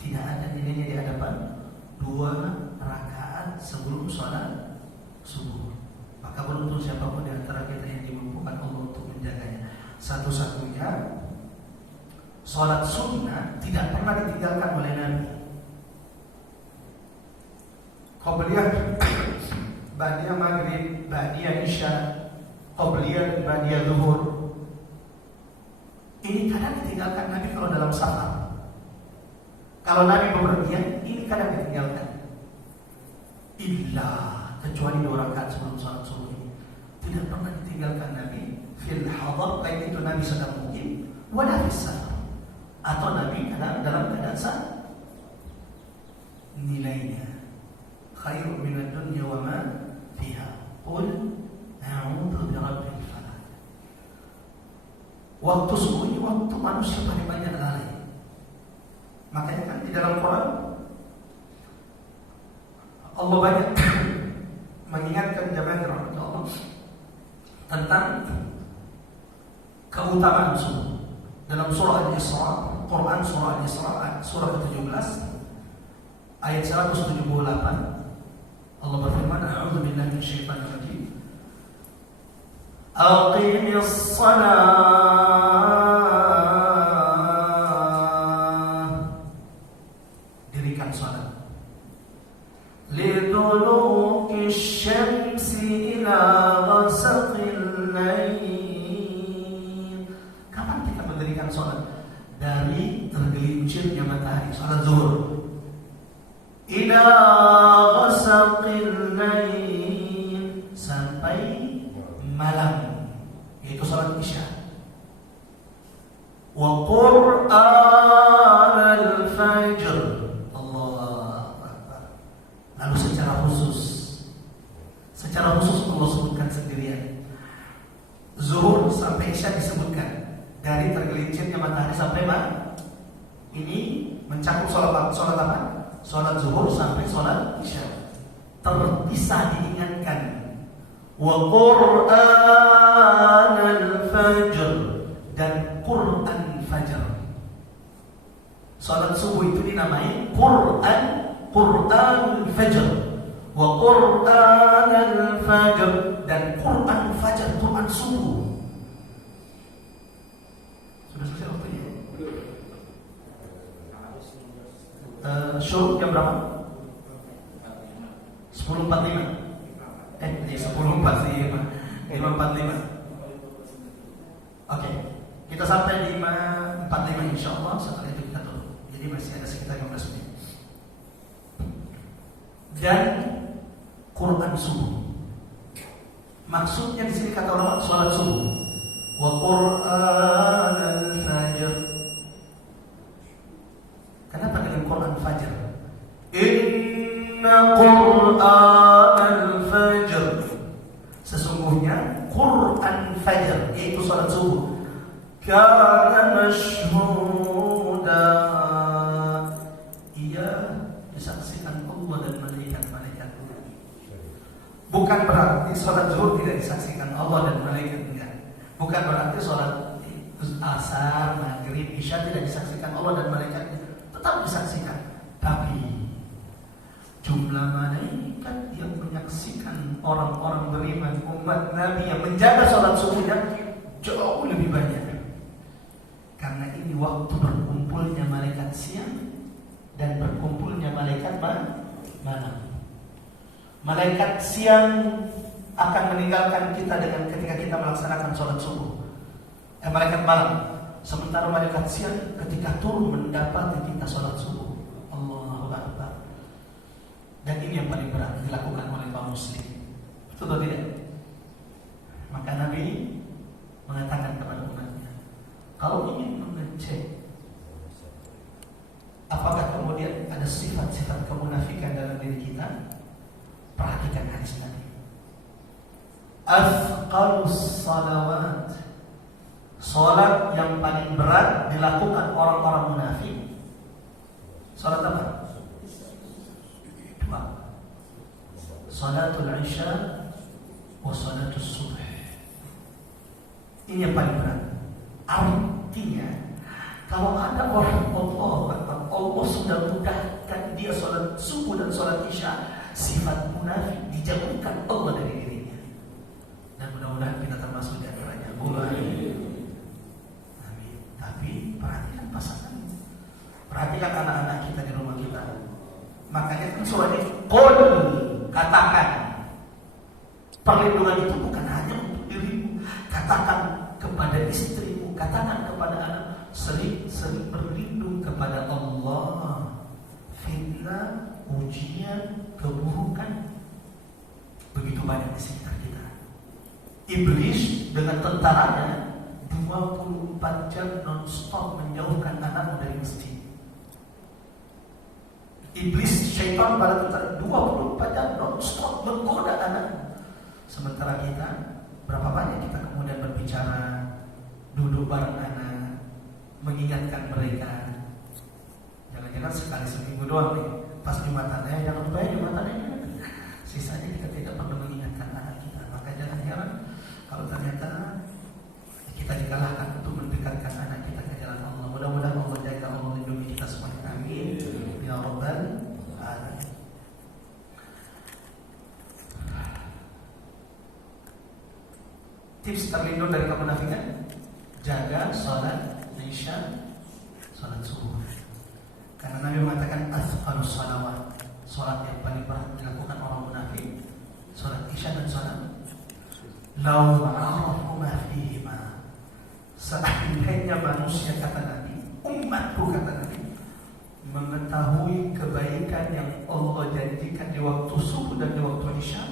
Tidak ada nilainya di hadapan 2 rakaat sebelum sholat subuh. Maka beruntung siapapun di antara kita yang dimampukan Allah untuk menjaganya. Satu-satunya sholat sunnah tidak pernah ditinggalkan oleh Nabi. Qabliyah, ba'diyah maghrib, ba'diyah isya, qabliyah, ba'diyah zuhur. Ini kadang ditinggalkan Nabi kalau dalam safar. Kalau Nabi bepergian, ini kadang ditinggalkan. Illa, kecuali 2 rakaat sebelum sholat subuh ini tidak pernah ditinggalkan Nabi. Fil hadar, baik itu Nabi sedang mukim, wala fis safar, atau Nabi dalam keadaan safar. Nilainya khairun minad dunya wa ma fiha. Qul a'udzu birabbil falaq. Waktu subuh ini waktu manusia paling banyak lalai. Makanya kan di dalam Quran Allah banyak mengingatkan jamaah rahmat Allah tentang keutamaan subuh. Dalam surah Al-Isra, Quran surah Al-Isra surah ke-17 ayat 178, Allah berfirman, a'udzu billahi minasyaitonir rajim. Aqimis shalah, dirikan salat. Liduluki syamsi ila ghasaqil lail. Kapan kita mendirikan salat? Dari tergelincirnya matahari, salat zuhur, ila ghasaqil lail, sampai malam, yaitu salat isya. Wa Qur'an al-fajr, Allahu Akbar. Lalu secara khusus Allah sebutkan sendirian. Zuhur sampai isya disebutkan, dari tergelincirnya matahari sampai malam. Ini mencakup sholat apa? Sholat zuhur sampai sholat isya. Terpisah diingatkan. Wa Qur'an al-fajr, dan Quran fajar. Sholat subuh itu dinamai Qur'an fajr. Wa Qur'an al-fajr, dan Quran fajar, Quran subuh. Sudah selesai waktunya? Syuruk jam berapa? 10.45. 10.45. 5.45. Oke. Kita sampai di 5.45 insyaallah, setelah itu kita turun. Jadi masih ada sekitar 15 menit. Dan Quran subuh. Maksudnya di sini kata ulama salat subuh. Wa Quran al-fajr. Kenapa dengan Quran Fajr? Inna Quran al-fajr. Sesungguhnya Quran Fajr, yaitu salat subuh, kana mashhuda. Ia disaksikan Allah dan malaikat-malaikatnya. Bukan berarti salat zuhur tidak disaksikan Allah dan malaikatnya. Bukan berarti salat asar, maghrib, isya tidak disaksikan Allah dan malaikatnya. Tetap disaksikan. Tapi jumlah malaikat yang menyaksikan orang-orang beriman, umat Nabi yang menjaga salat subuhnya jauh lebih banyak. Karena ini waktu berkumpulnya malaikat siang dan berkumpulnya malaikat malam. Malaikat siang akan meninggalkan kita dengan ketika kita melaksanakan sholat subuh. Malaikat malam. Sementara malaikat siang ketika turun mendapati kita sholat subuh. Allahu Akbar. Dan ini yang paling berat dilakukan oleh kaum muslim. Betul atau tidak? Maka Nabi mengatakan kepada umatnya, kalau ingin mengecek apakah kemudian ada sifat-sifat kemunafikan dalam diri kita, perhatikan hadis Nabi. Afqalus salawat, salat yang paling berat dilakukan orang-orang munafik. Salat apa? Dua. Salatul Isya wa salatul Subh. Ini yang paling berat. Artinya kalau ada orang Allah sudah mudahkan dia sholat subuh dan sholat isya, sifat munafik dijauhkan Allah dari dirinya. Dan mudah-mudahan kita termasuk di antaranya. Amin. Tapi perhatikan pasangan, perhatikan anak-anak kita di rumah kita. Makanya kan surah ini qul, katakan. Perlindungan itu bukan hanya untuk dirimu, katakan kepada istrimu, katakan kepada anak. Sering berlindung kepada Allah. Fitnah, ujian, keburukan begitu banyak di sekitar kita. Iblis dengan tentaranya 24 jam non-stop menjauhkan anakmu dari masjid. Iblis, syaitan pada tentara 24 jam non-stop menggoda anakmu. Sementara kita, berapa banyak kita kemudian berbicara, duduk bareng anak, mengingatkan mereka. Jangan-jangan sekali seminggu doang nih, pas Jumatannya, jangan lupa ya Jumatannya. Sisanya kita tidak perlu mengingatkan anak kita. Maka jangan heran kalau ternyata kita dikalahkan untuk mendekatkan anak kita ke jalan Allah. Mudah-mudahan Allah jaga, Allah melindungi kita semuanya. Amin ya rabbal alamin. Tips terlindung dari kemunafikan: jaga salat Isya, salat subuh. Karena Nabi mengatakan azqalus salawat, salat yang paling berat dilakukan orang munafik, salat Isya dan salat. Lau arafu ma fihima, seandainya manusia, kata Nabi, umatku kata Nabi, mengetahui kebaikan yang Allah janjikan di waktu subuh dan di waktu Isya,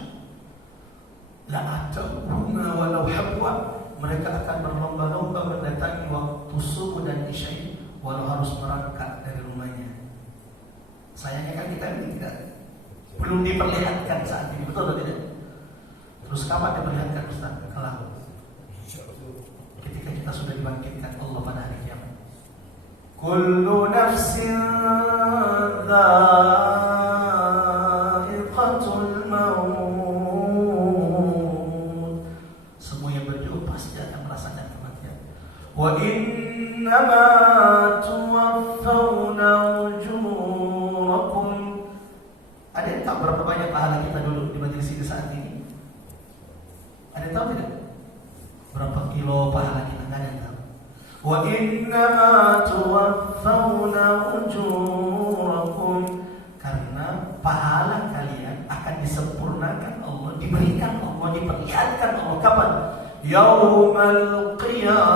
la atawhuma walau habwa, mereka akan berlomba-lomba mendatangi waktu subuh dan isya walau harus merangkak dari rumahnya. Sayangnya kan kita ini belum diperlihatkan saat ini, betul atau tidak? Terus kapan diperlihatkan Ustaz? Kelak, ketika kita sudah dibangkitkan Allah pada hari kiamat. Kullu nafsin dha'iqatul maut, wa innama tuwaffawna ujurakum. Ada yang tahu berapa banyak pahala kita dulu di majelis ini saat ini? Ada yang tahu tidak? Berapa kilo pahala kita? Nggak ada yang tahu. Wa innama tuwaffawna ujurakum, karena pahala kalian akan disempurnakan Allah, diberikan Allah, diperlihatkan Allah kapan? Yaumal qiyamah,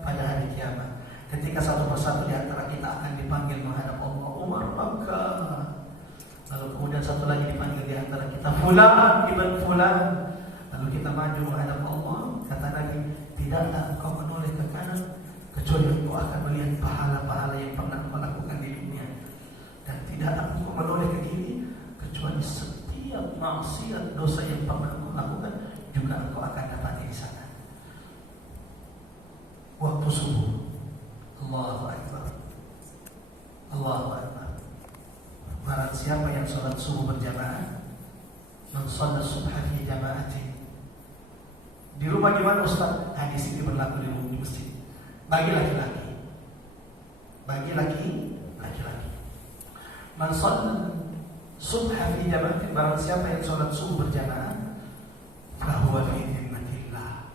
pada hari kiamat. Ketika satu persatu di antara kita akan dipanggil menghadap Allah. Umar maka, lalu kemudian satu lagi dipanggil di antara kita, Fulan ibn Fulan. Lalu kita maju menghadap Allah. Kata Nabi, tidaklah engkau menoleh ke kanan kecuali engkau akan melihat pahala-pahala yang pernah engkau lakukan di dunia, dan tidaklah engkau menoleh ke kiri kecuali setiap maksiat dosa yang pernah engkau lakukan juga engkau akan dapati di sana. Waktu subuh, Allahu Akbar, Allahu Akbar. Barang siapa yang sholat subuh berjamaah, man shalla subha fi jama'atin. Di rumah gimana Ustaz? Hadis ini berlaku di masjid. Bagi laki-laki, bagi laki-laki. Man shalla subha fi jama'atin, barang siapa yang sholat subuh berjamaah, fahuwa fi dhimmatillah.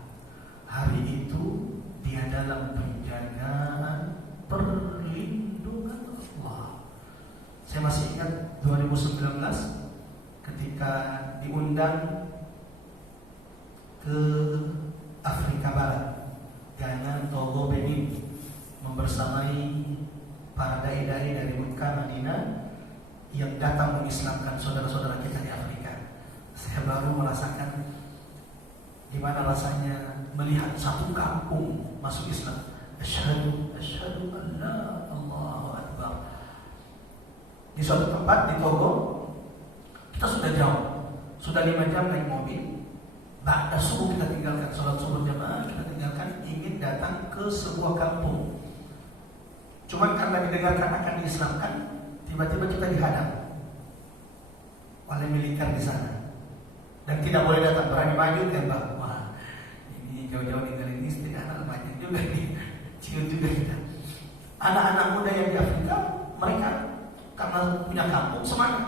Hari itu dia dalam penjagaan perlindungan Allah. Saya masih ingat 2019 ketika diundang ke Afrika Barat, Ghana, Togo, Benin, membersamai para dai-dai dari Mekah, Madinah yang datang mengislamkan saudara-saudara kita di Afrika. Saya baru merasakan gimana rasanya melihat satu kampung masuk Islam. Asyhadu an la Allahu Akbar. Di suatu tempat di Togo, kita sudah jauh, sudah 5 jam naik mobil. Ba'da subuh kita tinggalkan sholat subuh jamaah, kita tinggalkan ingin datang ke sebuah kampung. Cuma karena didengarkan akan diislamkan, tiba-tiba kita dihadang oleh militer di sana dan tidak boleh datang, berani maju tembak. Wah, ini jauh-jauh ninggalin istri, anak banyak juga nih, cium juga kita. Anak-anak muda yang di Afrika, mereka karena punya kampung semangat.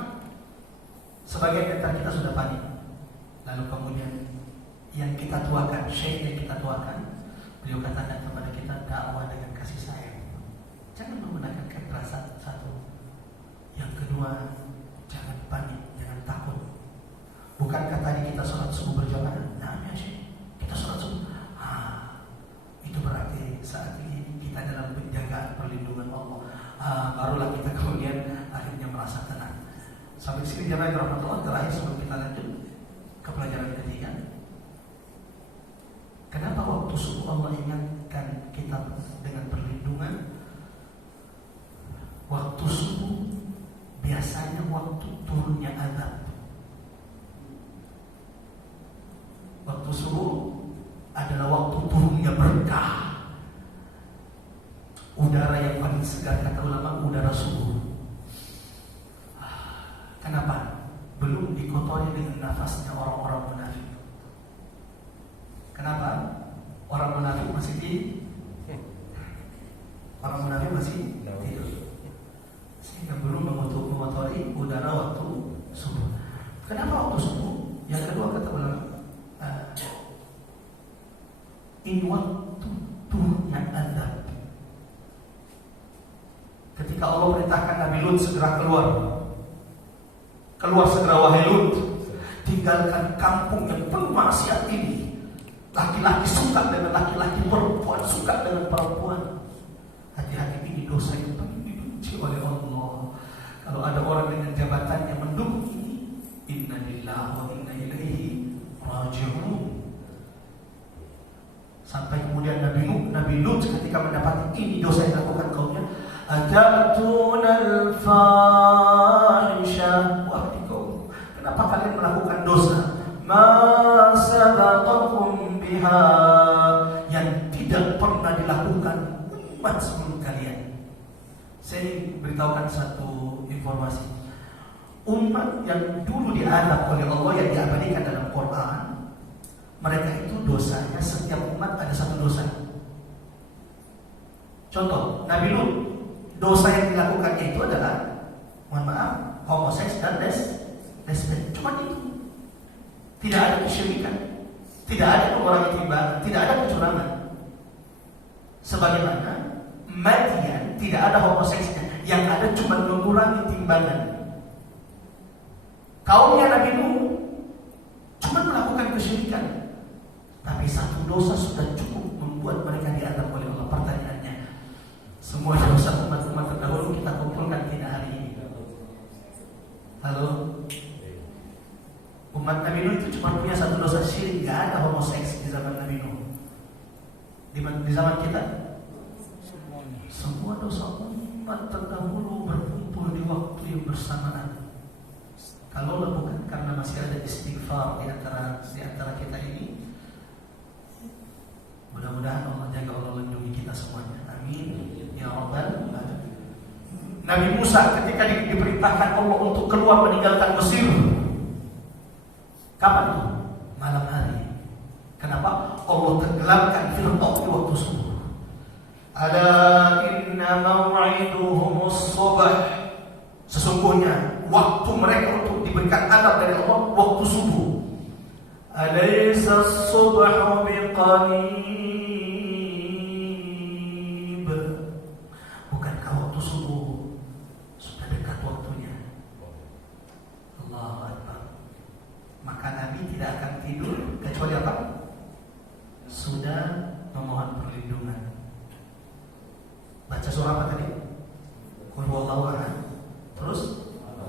Sebagian dari kita sudah panik. Lalu kemudian yang kita tuakan, syekh yang kita tuakan, beliau katakan kepada kita, dakwah dengan kasih sayang. Jangan menggunakan kekerasan, satu. Yang kedua, jangan panik, jangan takut. Bukankah tadi kita sholat subuh berjamaah? Nah, ya syekh, kita sholat subuh. Itu berarti saat ini kita dalam penjagaan perlindungan Allah. Barulah kita kemudian akhirnya merasa tenang. Sampai sini jamaah rahmatullah. Terakhir sebelum kita lanjut ke pelajaran ketiga, kenapa waktu subuh Allah ingatkan kita dengan perlindungan? Waktu subuh biasanya waktu turunnya azab. Waktu subuh adalah waktu turunnya berkah. Udara yang paling segar, kata ulama, udara subuh. Kenapa? Belum dikotori dengan nafasnya orang-orang munafik. Kenapa? Orang munafik masih orang munafik masih tidur, sehingga belum mengotori udara waktu subuh. Kenapa waktu subuh? Yang kedua, kata ulama, ini waktu turunnya azab. Ketika Allah perintahkan Nabi Lut segera keluar segera wahai Lut, tinggalkan kampung yang penuh maksiat ini. Laki-laki suka dengan laki-laki, perempuan suka dengan perempuan. Hati-hati, ini dosa yang paling dibenci oleh Allah. Kalau ada orang dengan jabatan yang mendukung ini, inna lillahi wa inna ilaihi raji'un. Sampai kemudian Nabi Lut ketika mendapati ini dosa yang dilakukan kaumnya, ajatunal fahisha, wahai kaum, kenapa kalian melakukan dosa? Ma sabaqakum biha, yang tidak pernah dilakukan umat sebelum kalian. Saya ingin beritahukan satu informasi. Umat yang dulu diadab oleh Allah, yang diabadikan dalam Quran, mereka itu dosanya, setiap umat ada satu dosa. Contoh, Nabi Lut, dosa yang dilakukannya itu adalah, mohon maaf, homoseks dan lesbian. Cuma itu. Tidak ada kesyirikan, tidak ada pengurangan timbangan, tidak ada kecurangan. Sebagaimana Madian tidak ada homoseksnya, yang ada cuma mengurangi timbangan. Kaumnya Nabi Nuh cuma melakukan kesyirikan, tapi satu dosa sudah cukup membuat mereka diadab oleh Allah. Pertanyaannya, semua dosa umat-umat terdahulu kita kumpulkan tidak hari ini? Halo? Umat Nabi Nuh itu cuma punya satu dosa syirik, gak ada homoseks di zaman Nabi Nuh. Di zaman kita, semua dosa umat terdahulu berkumpul di waktu yang bersamaan. Kalau bukan karena masih ada istighfar di antara kita ini, mudah-mudahan Allah jaga, Allah lindungi kita semuanya. Amin ya rabbal alamin. Nabi Musa ketika diperintahkan Allah untuk keluar meninggalkan Mesir, kapan itu? Malam hari. Kenapa? Allah tenggelamkan Fir'aun di waktu subuh. Ala inna maw'iduhumus subh. Sesungguhnya waktu mereka untuk diberikan adab dari Allah waktu subuh. Alaysa as-subhu biqarib. Bukankah waktu subuh sudah dekat waktunya? Allahu Akbar. Maka Nabi tidak akan tidur kecuali apa? Sudah memohon perlindungan. Baca surah apa tadi? Qul huwallahu ahad. Terus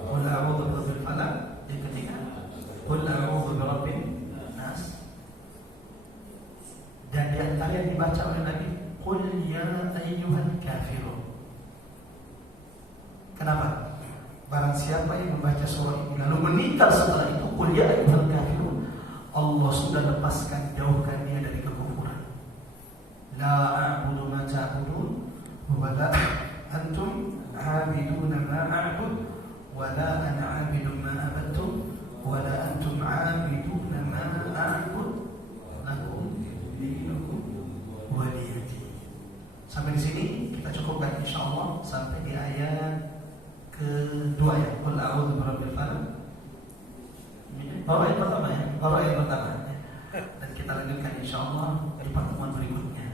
qul a'udzu birabbil falaq. Yang ketiga qul a'udzu birabbin nas. Dan di antara yang dibaca oleh Nabi, qul ya ayyuhal kafirun. Kenapa? Barang siapa yang membaca surah ini lalu meninggal setelah itu, qul ya ayyuhal kafirun, Allah sudah lepaskan, jauhkan dia dari kekufuran. La a'budu ma ta'budun wa la antum 'abiduna ma a'bud wa la ana 'abidun ma abadtum wa la antum 'abiduna ma a'bud lakum dinukum waliyati. Sampai di sini kita cukupkan insyaallah sampai di ayat kedua ya. Qul a'udzu birabbil falaq. Baru ayat pertama ya. Dan kita lanjutkan insyaallah di pertemuan berikutnya,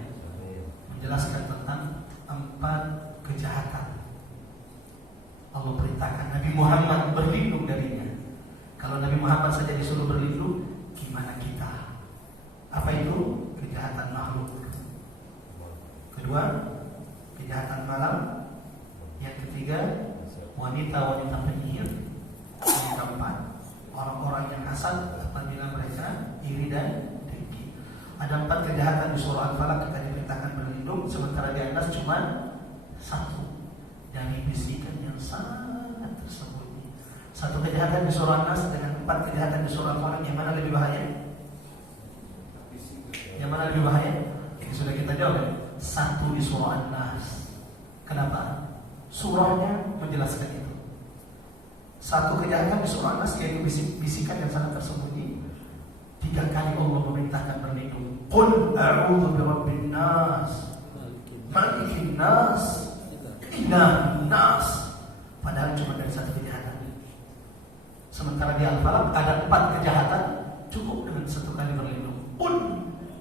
menjelaskan tentang 4 kejahatan Allah perintahkan Nabi Muhammad berlindung darinya. Kalau Nabi Muhammad saja disuruh berlindung, gimana kita? Apa itu? Kejahatan makhluk. Kedua, kejahatan malam. Yang ketiga, wanita-wanita penyihir. Yang keempat, orang-orang yang hasad apabila mereka iri dan dengki. Ada 4 kejahatan di surah Al-Falaq kita diperintahkan berlindung, sementara di An-Nas cuma 1, dari bisikan yang sangat tersembunyi. 1 kejahatan di surah An-Nas dengan 4 kejahatan di surah Al-Falaq, yang mana lebih bahaya? Yang mana lebih bahaya? Ini sudah kita jawab ya. 1 di surah An-Nas. Kenapa? Surahnya menjelaskan itu. 1 kejahatan di surah An-Nas yaitu bisikan yang sangat tersembunyi. 3 kali Allah memerintahkan berlindung. Qul a'udzu birabbin nas, malikin nas, ilahin nas. Padahal cuma dari 1 kejahatan. Sementara di Al-Falaq ada 4 kejahatan, cukup dengan 1 kali berlindung. Qul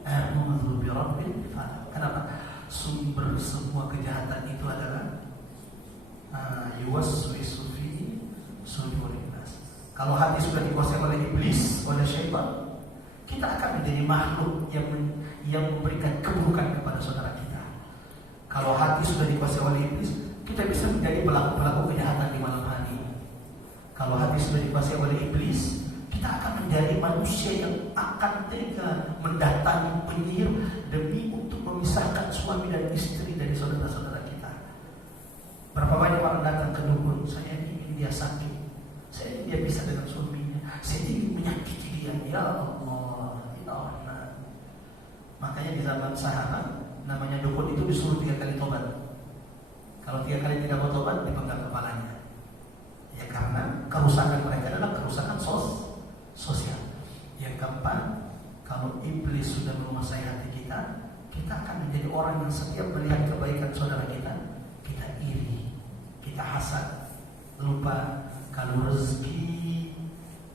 a'udzu birabbil falaq. Kenapa? Sumber semua kejahatan itu adalah yuwaswisu fi sudurin nas. Kalau hati sudah dikuasai oleh iblis, oleh syaitan, kita akan menjadi makhluk yang memberikan keburukan kepada saudara kita. Kalau hati sudah dikuasai oleh iblis, kita bisa menjadi pelaku-pelaku kejahatan di malam hari. Kalau hati sudah dikuasai oleh iblis, kita akan menjadi manusia yang akan tega mendatangi penyihir demi untuk memisahkan suami dan istri dari saudara-saudara kita. Berapa banyak orang datang ke dukun, saya ingin dia sakit, saya ingin dia pisah dengan suaminya, saya ingin menyakiti dia. Ya Allah, ya Allah. Makanya di zaman sahabat, namanya dukun itu disuruh 3 kali tobat. Kalau 3 kali tidak mau tobat, dipenggal kepalanya. Ya karena kerusakan mereka adalah kerusakan sosial. Yang keempat, kalau iblis sudah menguasai hati kita, kita akan menjadi orang yang setiap melihat kebaikan saudara kita, kita iri, kita hasad, lupa kalau rezeki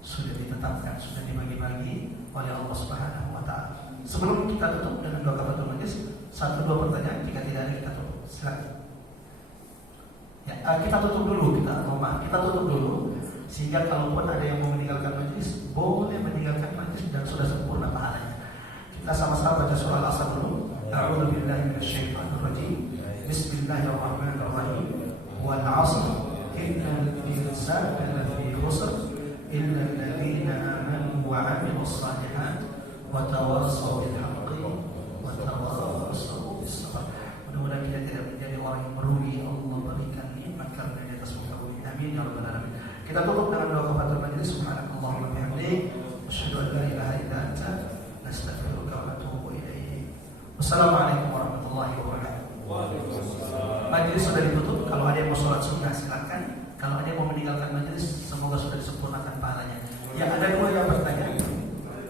sudah ditetapkan, sudah dibagi-bagi oleh Allah Subhanahu wa taala. Sebelum kita tutup dengan doa kafaratul majlis, 1-2 pertanyaan, jika tidak ada kita tutup. Silakan. Ya, kita tutup dulu, kita tutup dulu. Sehingga kalaupun ada yang mau meninggalkan majelis, boleh meninggalkan majelis dan sudah sempurna pahalanya. Kita sama-sama baca surah Al-Asr dulu. A'udzu billahi minasyaitonir rajim. Bismillahirrahmanirrahim. Wal 'ashr innal insana lafi khusr illa alladziina aamanu wa 'amilus shalihaat wa tawassaw bil haqqi wa tawassaw bis sabr. Mudah-mudahan kita tidak menjadi orang yang merugi. Allah berikan nikmat karena di atas muka bumi. Amin ya rabbal alamin. Kita tutup dengan doa kafatul majelis. Subhanakallahumma wa bihamdik, asyhadu an la ilaha illa anta, nastaghfiruka wa natubu ilaik. Wassalamualaikum warahmatullahi wabarakatuh. Majelis sudah ditutup. Kalau ada yang mau sholat sunnah silakan. Kalau ada yang mau meninggalkan majelis, semoga sudah disempurnakan pahalanya. Yang ada dua yang bertanya.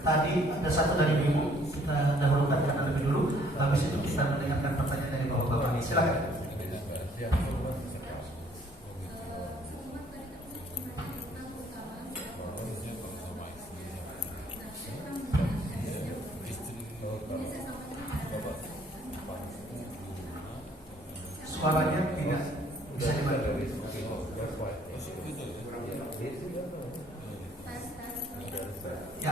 Tadi ada satu dari ibu, kita dahulukan karena lebih dulu. Habis itu kita mendengarkan pertanyaan dari bapak-bapak ini. Silakan. Suaranya tidak bisa dibantu. Ya.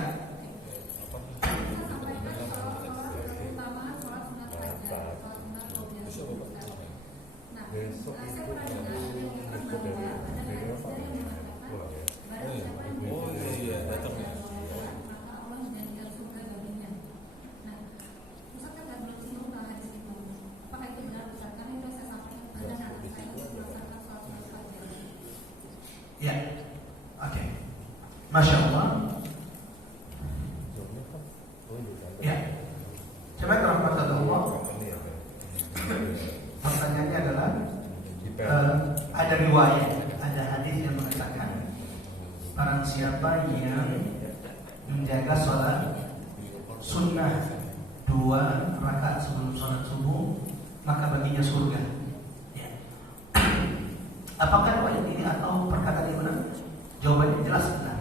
Ya, oke. Masya Allah. Ya, coba rahmatullah. Pertanyaannya adalah ada riwayat, ada hadis yang mengatakan barang siapa yang menjaga sholat sunnah 2 rakaat sebelum sholat subuh, maka baginya surga. Apakah riwayat ini atau perkataan ini benar? Jawabannya jelas benar.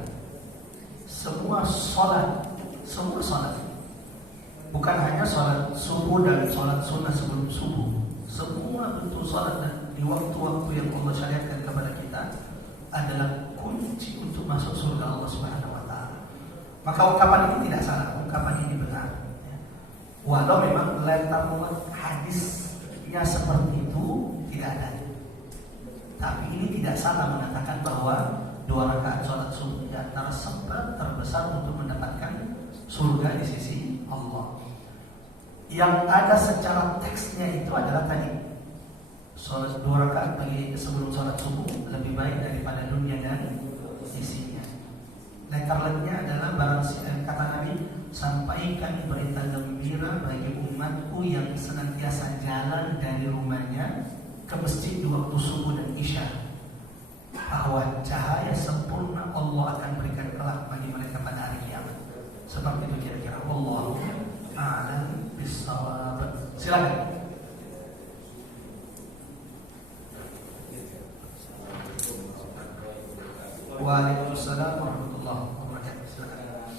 Semua sholat, bukan hanya sholat subuh dan sholat sunnah sebelum subuh, semua bentuk sholat dan di waktu-waktu yang Allah syariatkan kepada kita adalah kunci untuk masuk surga Allah Subhanahu Wa Taala. Maka ungkapan ini tidak salah, ungkapan ini benar. Walau memang letak hadisnya seperti itu tidak ada. Tapi ini tidak salah mengatakan bahwa 2 rakaat sholat subuh di antara sebab terbesar untuk mendapatkan surga di sisi Allah. Yang ada secara teksnya itu adalah tadi sholat 2 rakaat bagi sebelum sholat subuh lebih baik daripada dunia dan isinya. Letterletnya adalah barang kata Nabi, sampaikan berita gembira bagi umatku yang senantiasa jalan dari rumahnya ke masjid di waktu subuh dan isya, bahwa cahaya sempurna Allah akan berikan kelak bagi mereka pada hari kiamat. Seperti itu kira-kira. Wallahu a'lam bishawab. Silakan. Waalaikumsalam warahmatullahi wabarakatuh. Silakan.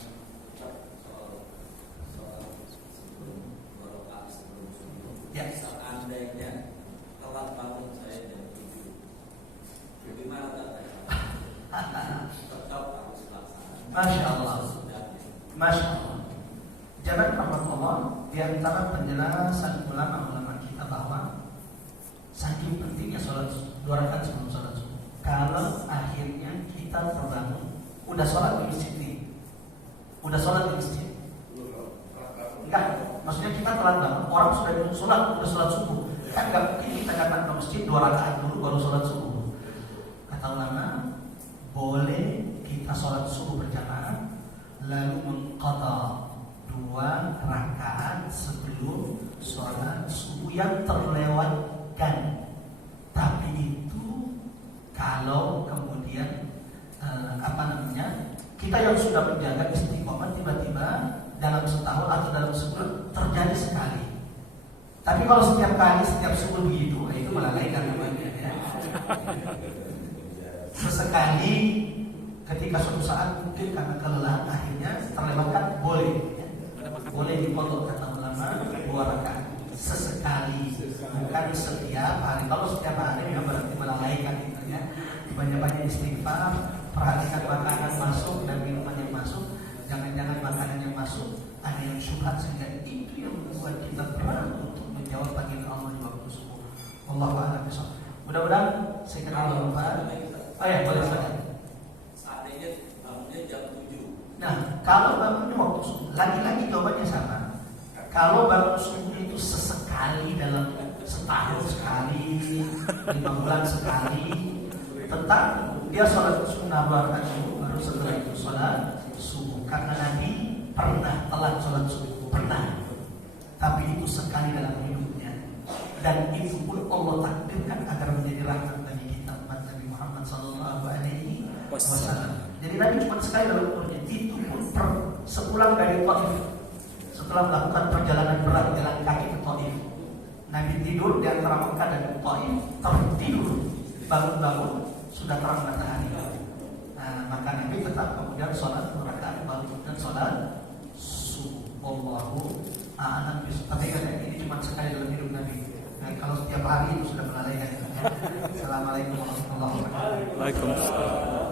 Ya. Seandainya telat bangun saya jam 7, bagaimana tetap harus laksanakan? Masya Allah. Masya Allah. Jangan rahmatullah, di antara penjelasan ulama-ulama kita bahwa saking pentingnya sholat 2 rakaat sebelum sholat subuh. Kalau akhirnya kita terbangun, udah sholat di masjid nih, udah sholat di masjid. Enggak, maksudnya kita telat bangun, orang sudah sholat subuh. Kan nggak mungkin kita datang ke masjid 2 rakaat dulu baru sholat subuh. Kata ulama, boleh kita sholat subuh berjamaah lalu mengqadha 2 rakaat sebelum sholat subuh yang terlewatkan. Tapi itu kalau kemudian kita yang sudah menjaga istiqomah tiba-tiba dalam setahun atau dalam sebulan terjadi sekali. Tapi kalau setiap kali, setiap subuh begitu, itu melalaikan namanya ya. Sesekali ketika suatu saat mungkin karena kelelahan akhirnya terlewatkan, boleh ya. Boleh dipotong kata ulama 2 rakaat sesekali, bukan setiap hari. Kalau setiap hari memang berarti melalaikan itu ya. Banyak-banyak istighfar, perhatikan ada yang syubhat, sehingga itu yang membuat kita berat untuk menjawab panggilan Allah di waktu subuh. Wallahu a'lam bishawab. Mudah-mudahan saya kenal Bapak. Oh ya, boleh saja. Seandainya bangunnya jam 7. Nah, kalau bangunnya waktu subuh, lagi-lagi jawabannya sama. Kalau bangun subuh itu sesekali dalam setahun sekali, 5 bulan sekali, tetap dia sholat sunnah rakaat subuh, baru setelah itu sholat subuh. Karena Nabi pernah telat sholat subuh, pernah. Tapi itu sekali dalam hidupnya. Dan itu pun Allah takdirkan agar menjadi rahmat bagi kita umat Nabi Muhammad SAW. Jadi Nabi cuma sekali dalam umurnya. Itu pun sepulang dari Taif, setelah melakukan perjalanan berat jalan kaki ke Taif. Nabi tidur di antara Mekah dan Taif, tertidur, bangun-bangun sudah terang matahari. Nah, maka Nabi tetap kemudian sholat rakaat, baru kemudian sholat subuh. Wallahu a'lam bishawab. Tapi kan ini cuma sekali dalam hidup Nabi. Nah, kalau setiap hari itu sudah melalaikan. Assalamualaikum warahmatullahi wabarakatuh. Waalaikumsalam.